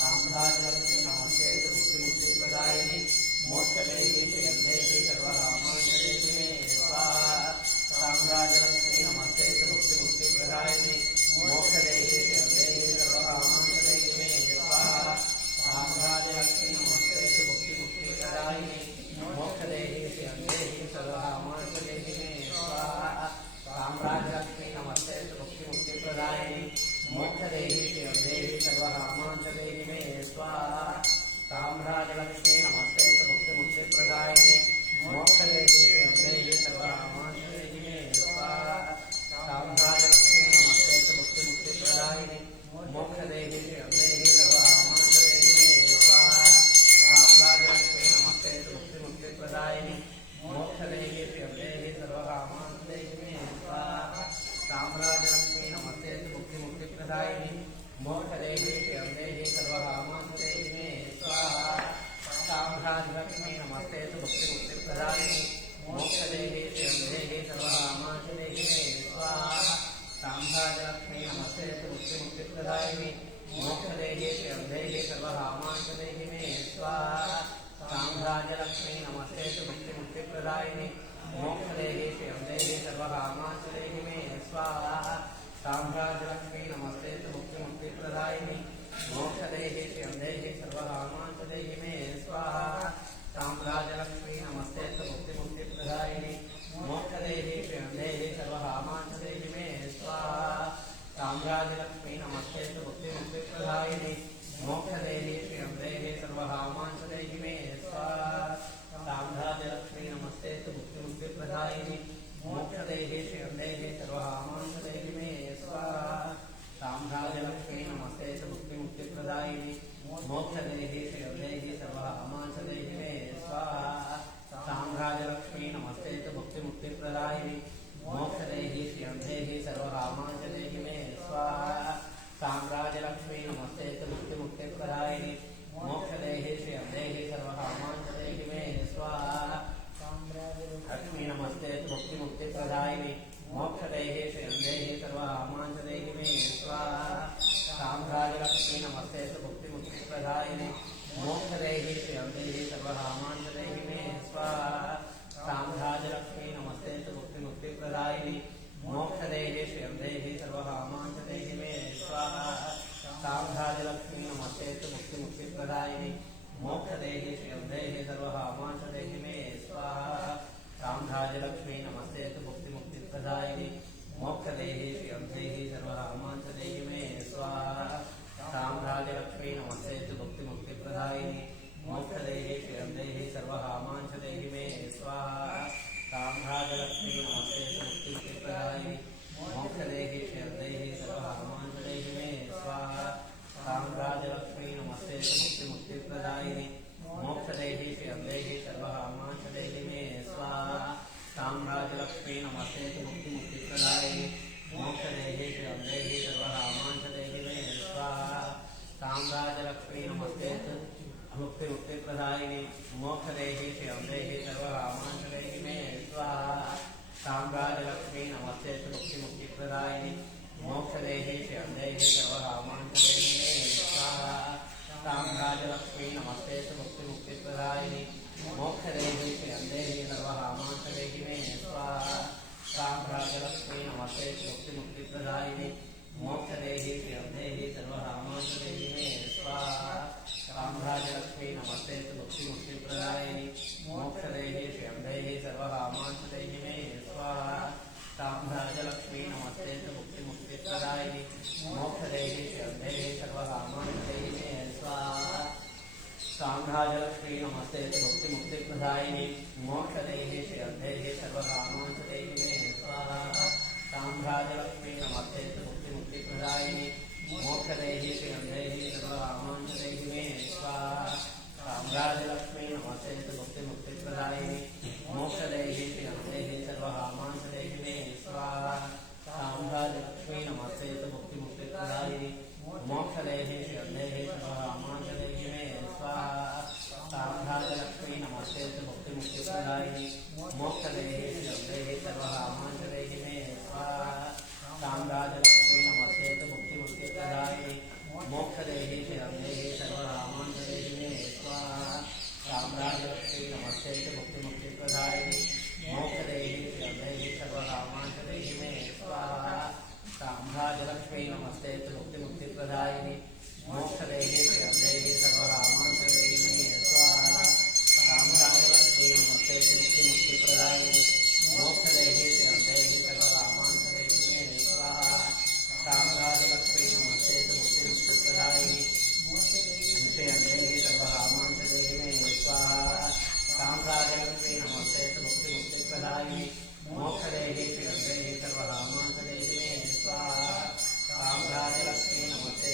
साम्राज्यलक्ष्मी नमस्ते भक्ति मुक्ति प्रदायिनी मोक्षदेहि श्रीअंदेहि सर्वकामार्थदेहिने स्वाहा साम्राज्यलक्ष्मी नमस्ते भक्ति मुक्ति प्रदायिनी मोक्षदेहि श्रीअंदेहि सर्वकामार्थदेहिने स्वाहा साम्राज्यलक्ष्मी नमस्ते भक्ति मुक्ति प्रदायिनी मोक्षदेहि श्रीअंदेहि सर्वकामार्थदेहिने स्वाहा साम्राज्यलक्ष्मी नमस्ते भक्ति मुक्ति प्रदायिनी मोक्षदेहि श्रीअंदेहि सर्वकामार्थदेहिने स्वाहा साम्राज्यलक्ष्मी नमस्ते भक्ति मुक्ति प्रदायिनी मोक्षदेहि श्रीअंदेहि सर्वकामार्थदेहिने स्वाहा साम्राज्यलक्ष्मी नमस्ते भक्ति मुक्ति प्रदायिनी मोक्षदेहि श्रीअंदेहि सर्वकामार्थदेहिने स्वाहा साम्राज्यलक्ष्मी नमस्ते भक्ति मुक्ति प्रदायिनी मोक्षदेहि श्रीअंदेहि सर्वकामार्थदेहिने स्वाहा साम्राज्यलक्ष्मी नमस्ते भक्ति मुक्ति प्रदायिनी मोक्षदेहि श्रीअंदेहि सर्वकामार्थदेहिने स्वाहा साम्राज्यलक्ष्मी नमस्ते भक्ति मुक्ति प्रदायिनी मोक्षदेहि श्रीअंदेहि सर्वकामार्थदेहिने स्वाहा साम्राज्यलक्ष्मी नमस्ते भक्ति मुक्ति प्रदायिनी मोक्षदेहि श्रीअंदेहि सर्वकामार्थदेहिने स्वाहा साम्राज्यलक्ष्मी नमस्ते भक्ति मुक्ति प्रदायिनी मोक्षदेहि श्रीअंदेहि सर्वकामार्थदेहिने स्वाहा साम्राज्यलक्ष्मी नमस्ते भक्ति मुक्ति प्रदायिनी मोक्षदेहि श्रीअंदेहि सर्वकामार्थदेहिने स्वाहा साम्राज्यलक्ष्मी नमस्ते भक्ति मुक्ति प्रदायिनी मोक्षदेहि श्रीअंदेहि सर्वकामार्थदेहिने स्वाहा साम्राज्यलक्ष्मी नमस्ते भक्ति मुक्ति प्रदायिनी मोक्षदेहि श्रीअंदेहि सर्वकामार्थदेहिने स्वाहा साम्राज्यलक्ष्मी नमस्ते भक्ति मुक्ति प्रदायिनी मोक्षदेहि श्रीअंदेहि सर्वकामार्थदेहिने स्वाहा साम्राज्यलक्ष्मी नमस्ते भक्ति मुक्ति प्रदायिनी मोक्षदेहि श्रीअंदेहि सर्वकामार्थदेहिने स्वाहा साम्राज्यलक्ष्मी नमस्ते भक्ति मुक्ति प्रदायिनी मोक्षदेहि श्रीअंदेहि सर्वकामार्थदेहिने स्वाहा साम्राज्यलक्ष्मी नमस्ते भक्ति मुक्ति प्रदायिनी मोक्षदेहि श्रीअंदेहि सर्वकामार्थदेहिने स्वाहा साम्राज्यलक्ष्मी नमस्ते भक्ति मुक्ति प्रदायिनी मोक्षदेहि श्रीअंदेहि सर्वकामार्थदेहिने स्वाहा साम्राज्यलक्ष्मी नमस्ते भक्ति मुक्ति प्रदायिनी मोक्षदेहि श्रीअंदेहि सर्वकामार्थदेहिने स्वाहा लक्ष्मी नमस्ते भक्ति मुक्ति प्रदायिनी मोक्षदेहि श्रीअंदेहि सर्वकामार्थदेहिने स्वाहा साम्राज्यलक्ष्मी नमस्ते भक्ति मुक्ति प्रदायिनी मोक्षदेहि श्रीअंदेहि सर्वकामार्थदेहिने स्वाहा साम्राज्यलक्ष्मी नमस्ते भक्ति मुक्ति श्रियं देहि सर्वकामान् च देहि मे स्वाहा साम्राज्यलक्ष्मी नमस्ते मुक्तिप्रदायिनि मोक्षदेहि श्रियं देहि सर्वकामान् च देहि मे स्वाहा साम्राज्यलक्ष्मी नमस्ते मुक्तिप्रदायिनि मोक्षदेहि श्रियं देहि सर्वकामान् च देहि मे स्वाहा साम्राज्यलक्ष्मी नमस्ते मुक्तिप्रदायिनि मोक्षदेहि श्रियं देहि सर्वकामान् च देहि मे स्वाहा साम्राज्यलक्ष्मी नमस्ते मुक्तिप्रदायिनि मोक्षदेहि श्रियं देहि सर्वकामान् च देहि मे स्वाहा साम्राज्यलक्ष्मी नमस्ते मुक्तिप्रदायिनि मोक्षदेहि श्रियं देहि सर्वकामान् च देहि मे स्वाहा साम्राज्यलक्ष्मी नमस्ते मुक्तिप्रदायिनि मोक्षदेहि श्रियं देहि सर्वकामान् च देहि मे स्वाहा साम्राज्यलक्ष्मी नमस्ते मुक्तिप्रदायिनि मोक्षदेहि श्रियं देहि सर्वकामान् च देहि मे स्वाहा साम्राज्यलक्ष्मी नमस्ते मुक्तिप्रदायिनि मोक्षदेहि श्रियं देहि सर्वकामान् च देहि मे स्वाहा साम्राज्यलक्ष्मी नमस्ते मुक्तिप्रदायिनि मोक्षदेहि श्रियं देहि सर्वकामान् च देहि मे स्वाहा साम्राज्यलक्ष्मी नमस्ते मुक्तिप्रदायिनि मोक्षदेहि श्रियं देहि सर्वकामान् च देहि मे स्वाहा साम्राज्यलक्ष्मी नमस्ते मुक्तिप्रदायिनि मोक्षदेहि श्रियं देहि सर्वकामान् च देहि मे स्वाहा साम्राज्यलक्ष्मी नमस्ते मुक्तिप्रदायिनि मोक्षदेहि श्रियं देहि सर्वकामान् च देहि मे स्वाहा साम्राज्यलक्ष्मी नमस्ते मुक्तिप्रदायिनि मोक्षदेहि श्रियं देहि सर्वकामान् च देहि मे स्वाहा साम्राज्यलक्ष्मी नमस्ते मुक्तिप्रदायिनि मोक्षदेहि श्रियं देहि सर्वकामान् च देहि मे स्वाहा साम्राज्यलक्ष्मी नमस्ते मुक्तिप्रदायिनि मोक्षदेहि श्रियं देहि सर्वकामान् च देहि मे स्वाहा साम्राज्यलक्ष्मी नमस्ते मुक्तिप्रदायिनि मोक्षदेहि श्रियं देहि सर्वकामान् च देहि मे स्वाहा साम्राज्यलक्ष्मी नमस्ते मुक्तिप्रदायिनि मोक्षदेहि श्रियं देहि सर्वकामान् च देहि मे स्वाहा साम्राज्यलक्ष्मी नमस्ते मुक्तिप्रदायिनि मोक्षदेहि श्रियं देहि सर्वकामान् च देहि मे स्वाहा साम्राज्यलक्ष्मी नमस्ते मुक्तिप्रदायिनि मोक्षदेहि श्रियं देहि सर्वकामान् च देहि मे स्वाहा साम्राज्यलक्ष्मी नमस्ते मुक्तिप्रदायिनि मोक्षदेहि श्रियं देहि सर्वकामान् च देहि मे स्वाहा साम्राज्यलक्ष्मी नमस्ते मुक्तिप्रदायिनि मोक्षदेहि श्रियं देहि सर्वकामान् च देहि मे स्वाहा साम्राज्यलक्ष्मी नमस्ते मुक्तिप्रदायिनि श्रियं देहि सर्वकामान् च देहि मे स्वाहा साम्राज्यलक्ष्मी नमस्ते मुक्तिप्रदायिनि मोक्षदेहि श्रियं देहि सर्वकामान् च देहि मे स्वाहा साम्राज्यलक्ष्मी नमस्ते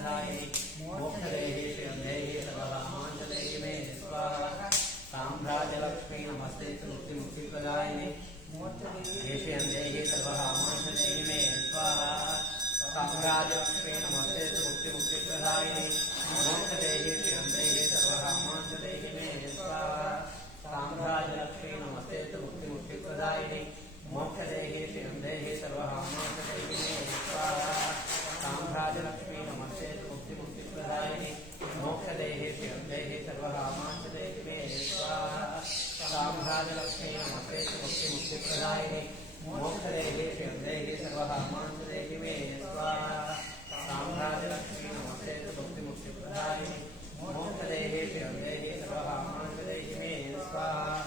मुक्तिप्रदायिनि मोक्षदेहि श्रियन्देहि सर्वकामाञ्जलेहि मे स्वाहा साम्राज्यलक्ष्मी नमस्ते मुक्तिप्रदायिनि श्रियन्देहि सर्वकामाञ्जलेहि मे स्वाहा साम्राज्यलक्ष्मी नमस्ते मुक्तिप्रदायिनि मोक्षदेहि श्रियन्देहि सर्वकामाञ्जलेहि मे स्वाहा साम्राज्यलक्ष्मी नमस्ते मुक्तिप्रदायिनि मोक्षदेहि श्रियन्देहि सर्वकामाञ्जलेहि मे स्वाहा साम्राज्यलक्ष्मी नमस्ते मुक्तिप्रदायिनि मोक्षदेहि श्रियन्देहि सर्वकामाञ्जलेहि मे स्वाहा साम्राज्यलक्ष्मी नमस्ते मुक्तिप्रदायिनि मोक्षदेहि श्रियन्देहि सर्वकामाञ्जलेहि मे स्वाहा साम्राज्यलक्ष्मी नमस्ते मुक्तिप्रदायिनि मोक्षदेहि श्रियन्देहि सर्वकामाञ्जलेहि मे स्वाहा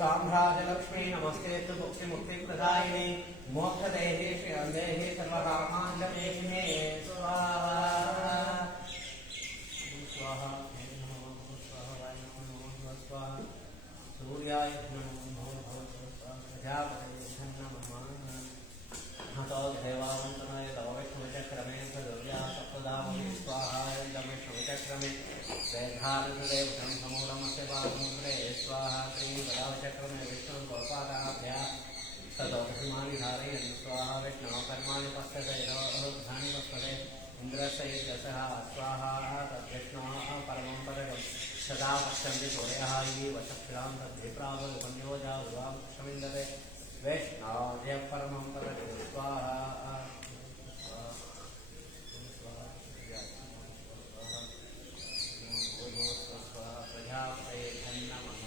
साम्राज्यलक्ष्मी नमस्ते मुक्तिप्रदायिनि मोक्षदेहि श्रियन्देहि सर्वकामाञ्जलेहि मे स्वाहा स्वाहा स्वाहा सूर्याय नमो प्रजापतये नमः हतो देवावन्तनाय तव विष्णुचक्रमे प्रदुर्या सप्तधामि स्वाहा विष्णुचक्रमे वेदानदेवतं समूलमस्य पादमुद्रे स्वाहा श्रीवदाचक्रमे विष्णुं गोपादाभ्या ततोऽभिमानि धारयन् स्वाहा विष्णोः कर्माणि पश्यते धानि पश्यते इन्द्रस्य स्वाहा तद्विष्णोः परमं पदकं सदा पश्यन्ति सूर्यः इव चक्षुरां तद्विप्रावुपन्योजा विवाक्षमिन्दते वैष्णव्य परमं पदकं स्वाहा प्रजापतये नमः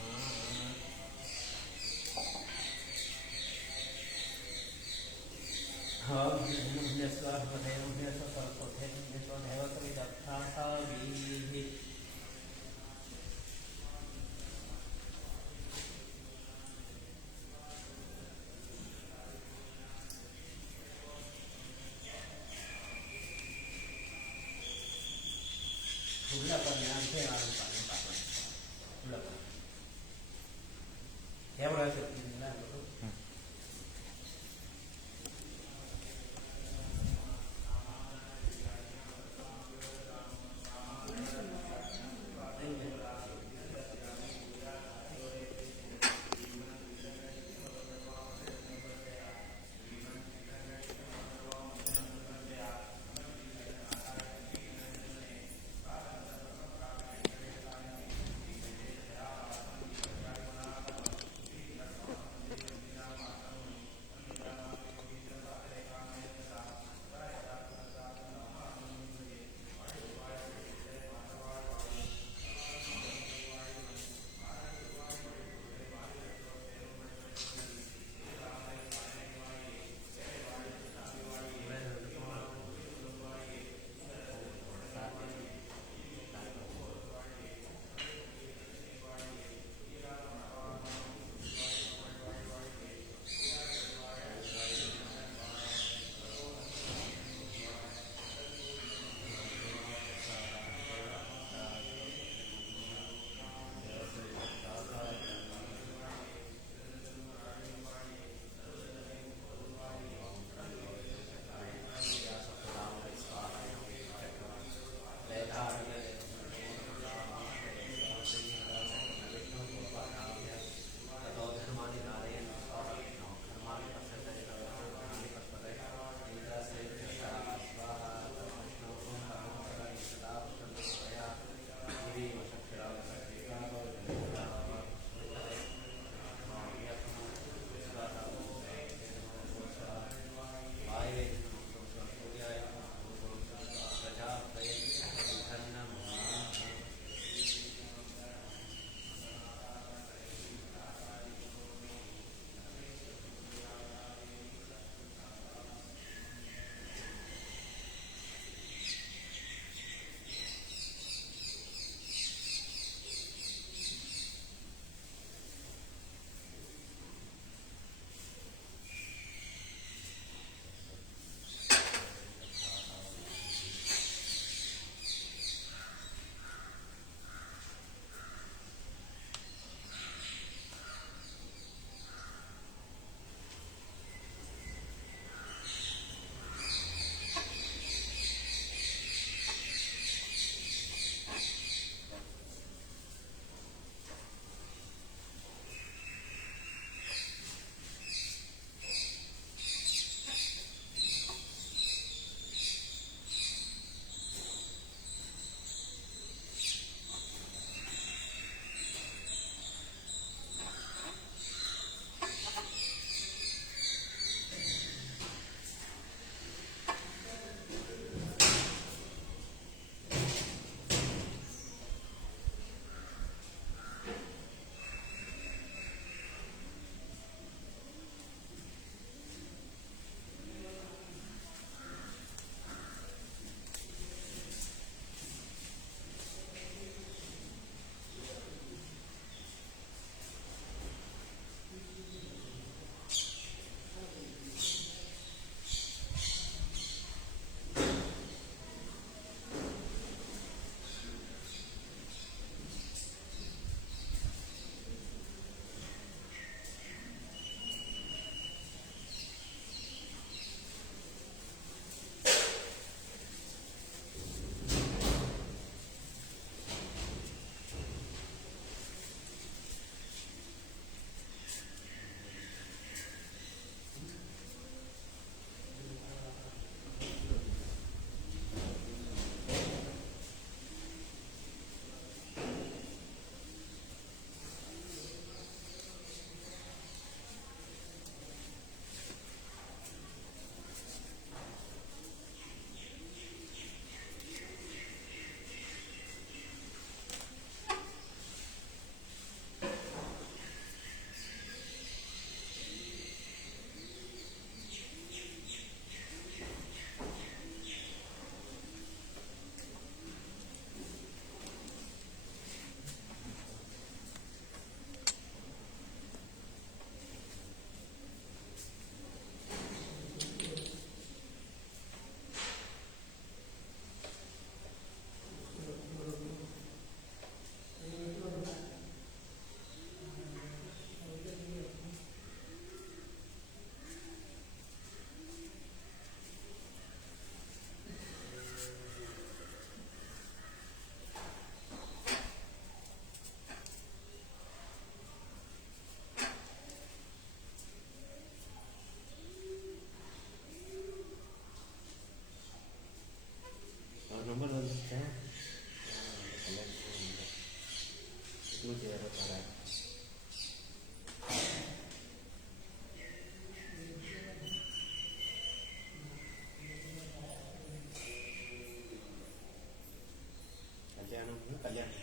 கல்யாணம்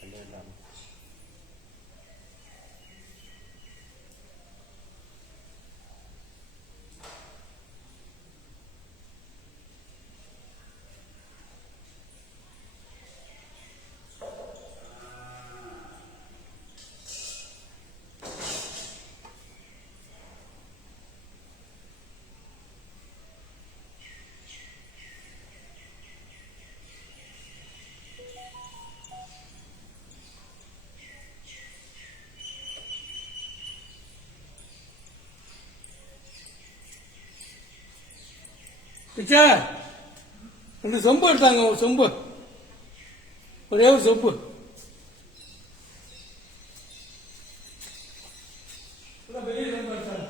கல்யாணம் பிச்சா ரெண்டு சொம்பு எடுத்தாங்க, ஒரு சொம்பு, ஒரே ஒரு சொம்பு. பெரிய சொம்பு எடுத்தாங்க.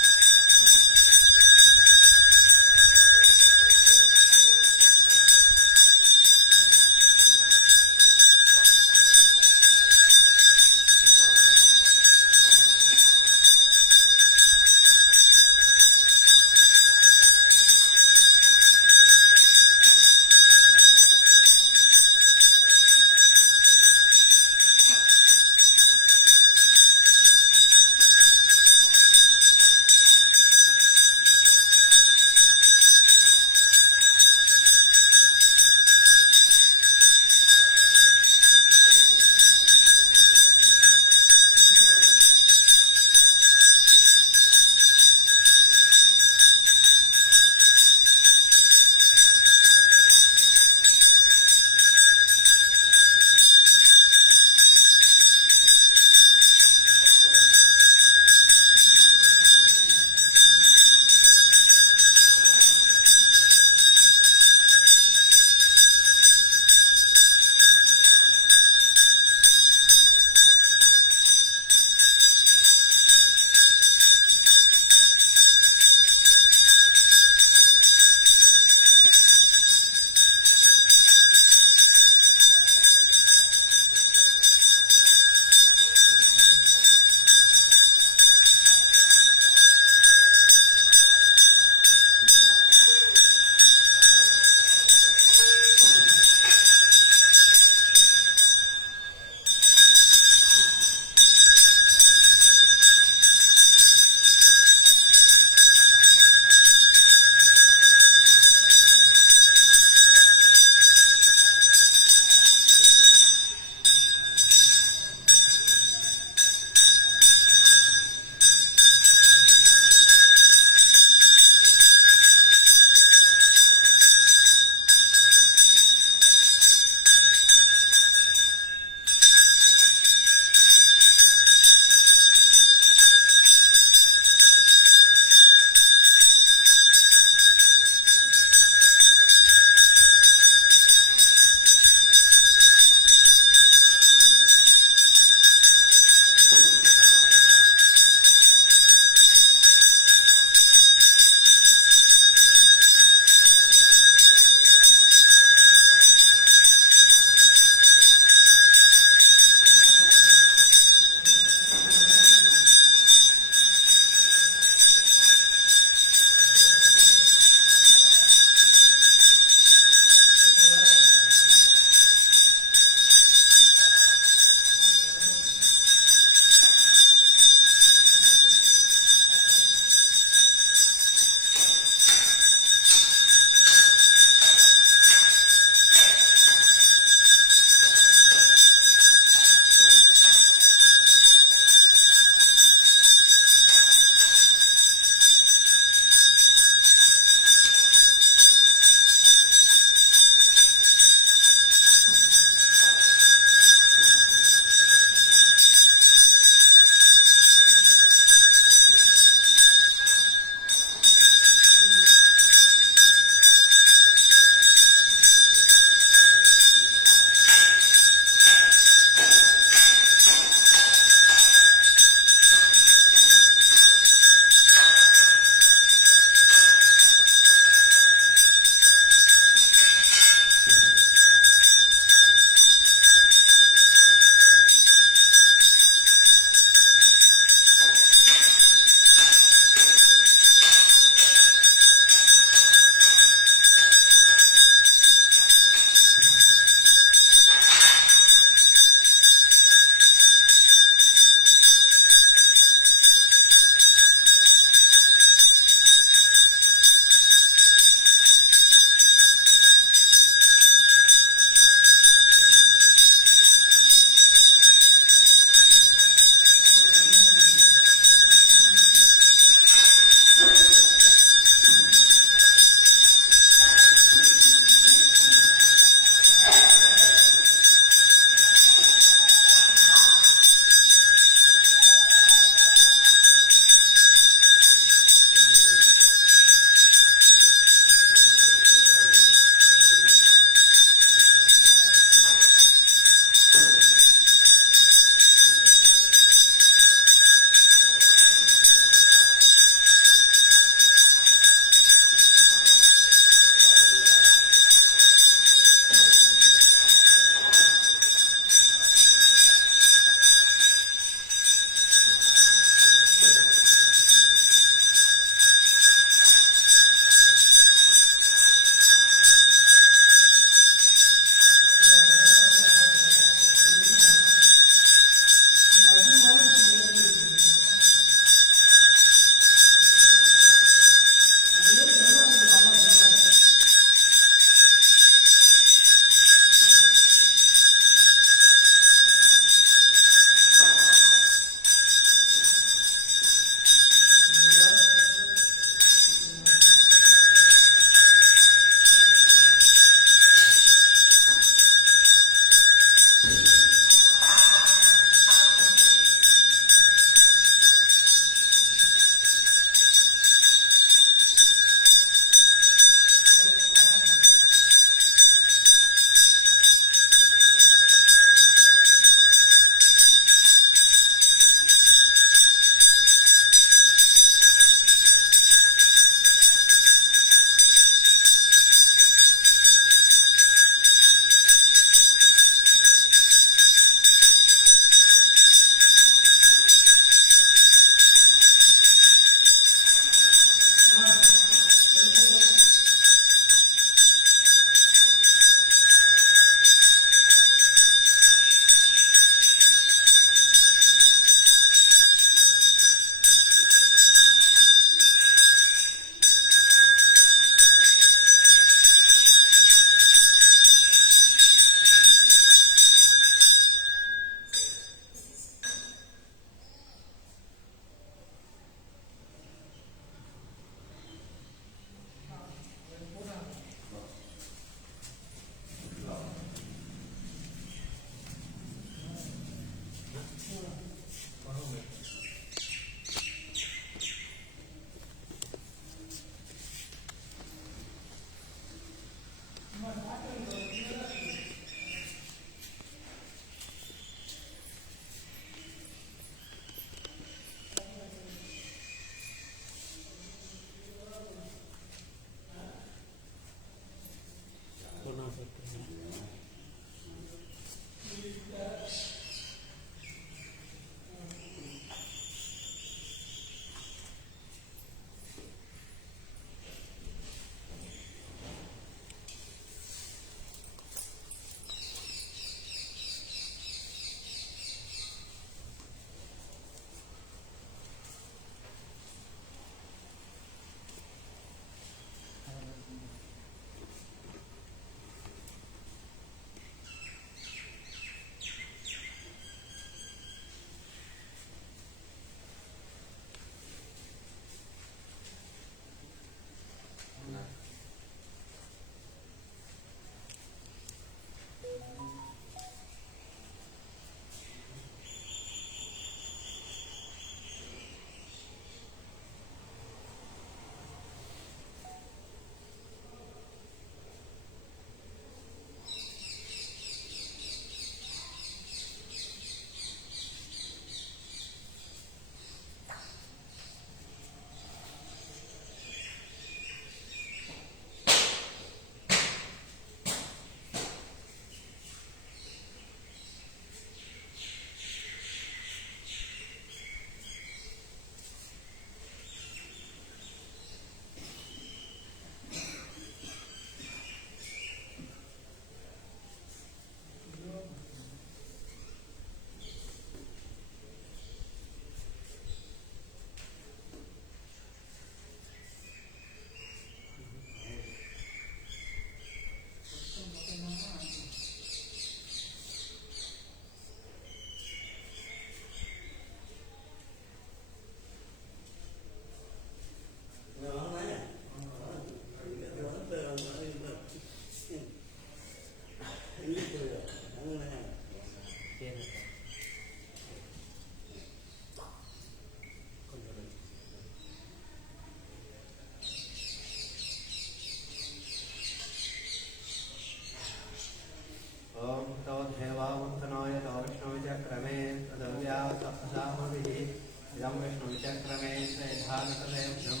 इदं विष्णुविचक्रमे त्रयधानतदेव्यं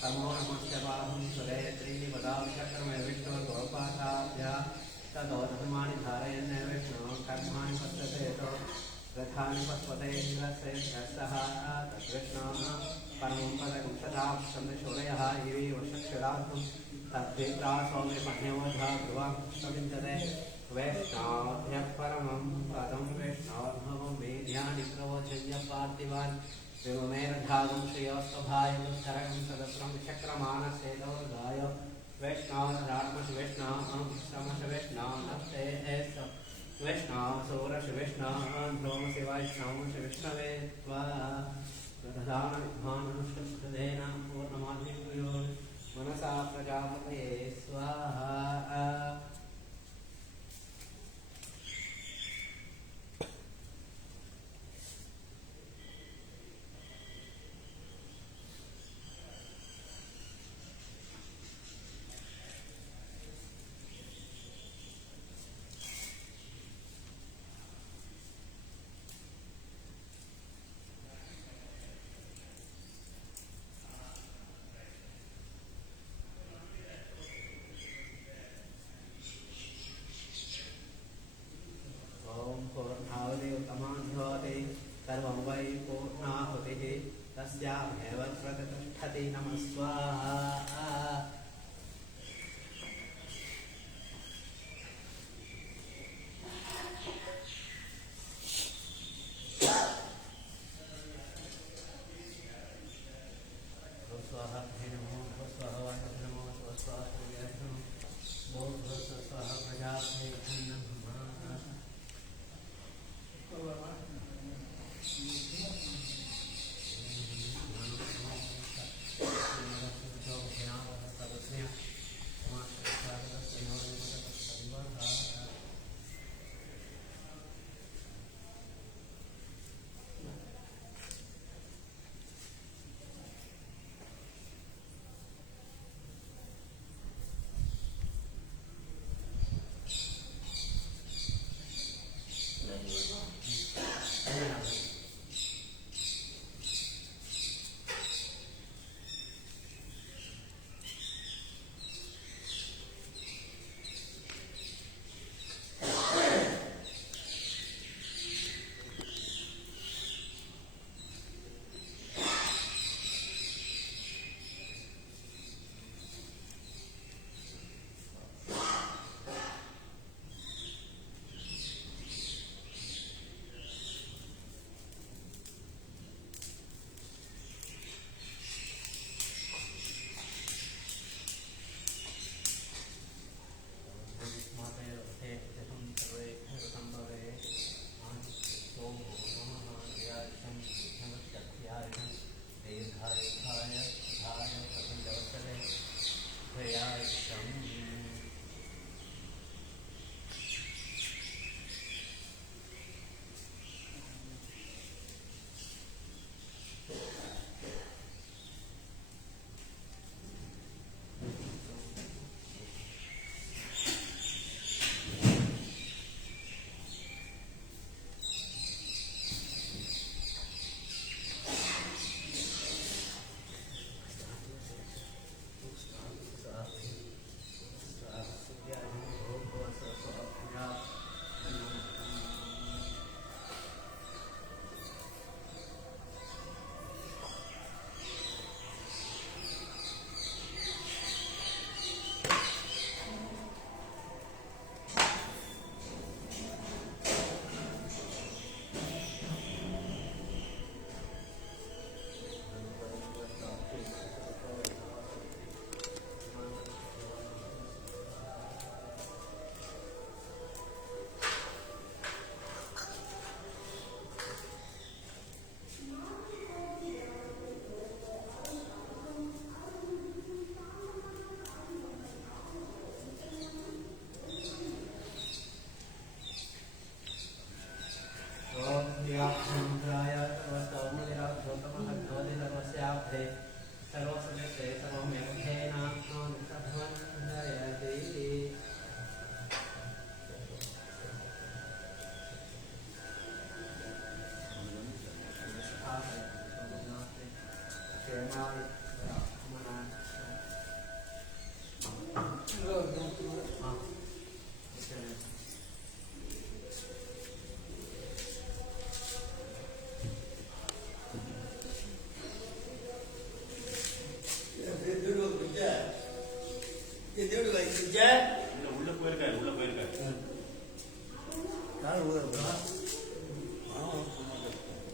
तमो नमस्य बाहुं सुरे त्रीपदाचक्रमे विष्णुर्गोपाठाभ्या ततो धर्माणि धारयन् विष्णुः कर्माणि पश्यते रथानि पश्वते इन्द्रस्य तद्विष्णुः परमं पदं शताब्दशूरयः इति वशक्षरार्थं तद्भित्रा सौम्य मह्यमधा ध्रुवं विद्यते वैष्णव्यः परमं पदं वैष्णवोद्भवं वेद्यानि प्रवचन्य पार्थिवान् विममेरधागं श्रेयोस्तभाय उत्तरं सदस्रं चक्रमानसेदोर्गाय वैष्णवरात्मस वैष्णवश्रमस वैष्णवनस्ते वैष्णवसोरस वैष्णवध्रोमसि वैष्णवस विष्णवे त्वदानविद्वाननुष्ठुदेन पूर्णमाधियो मनसा प्रजापतये स्वाहा।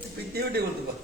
இப்போ இங்கே விட்டு கொடுத்துப்பா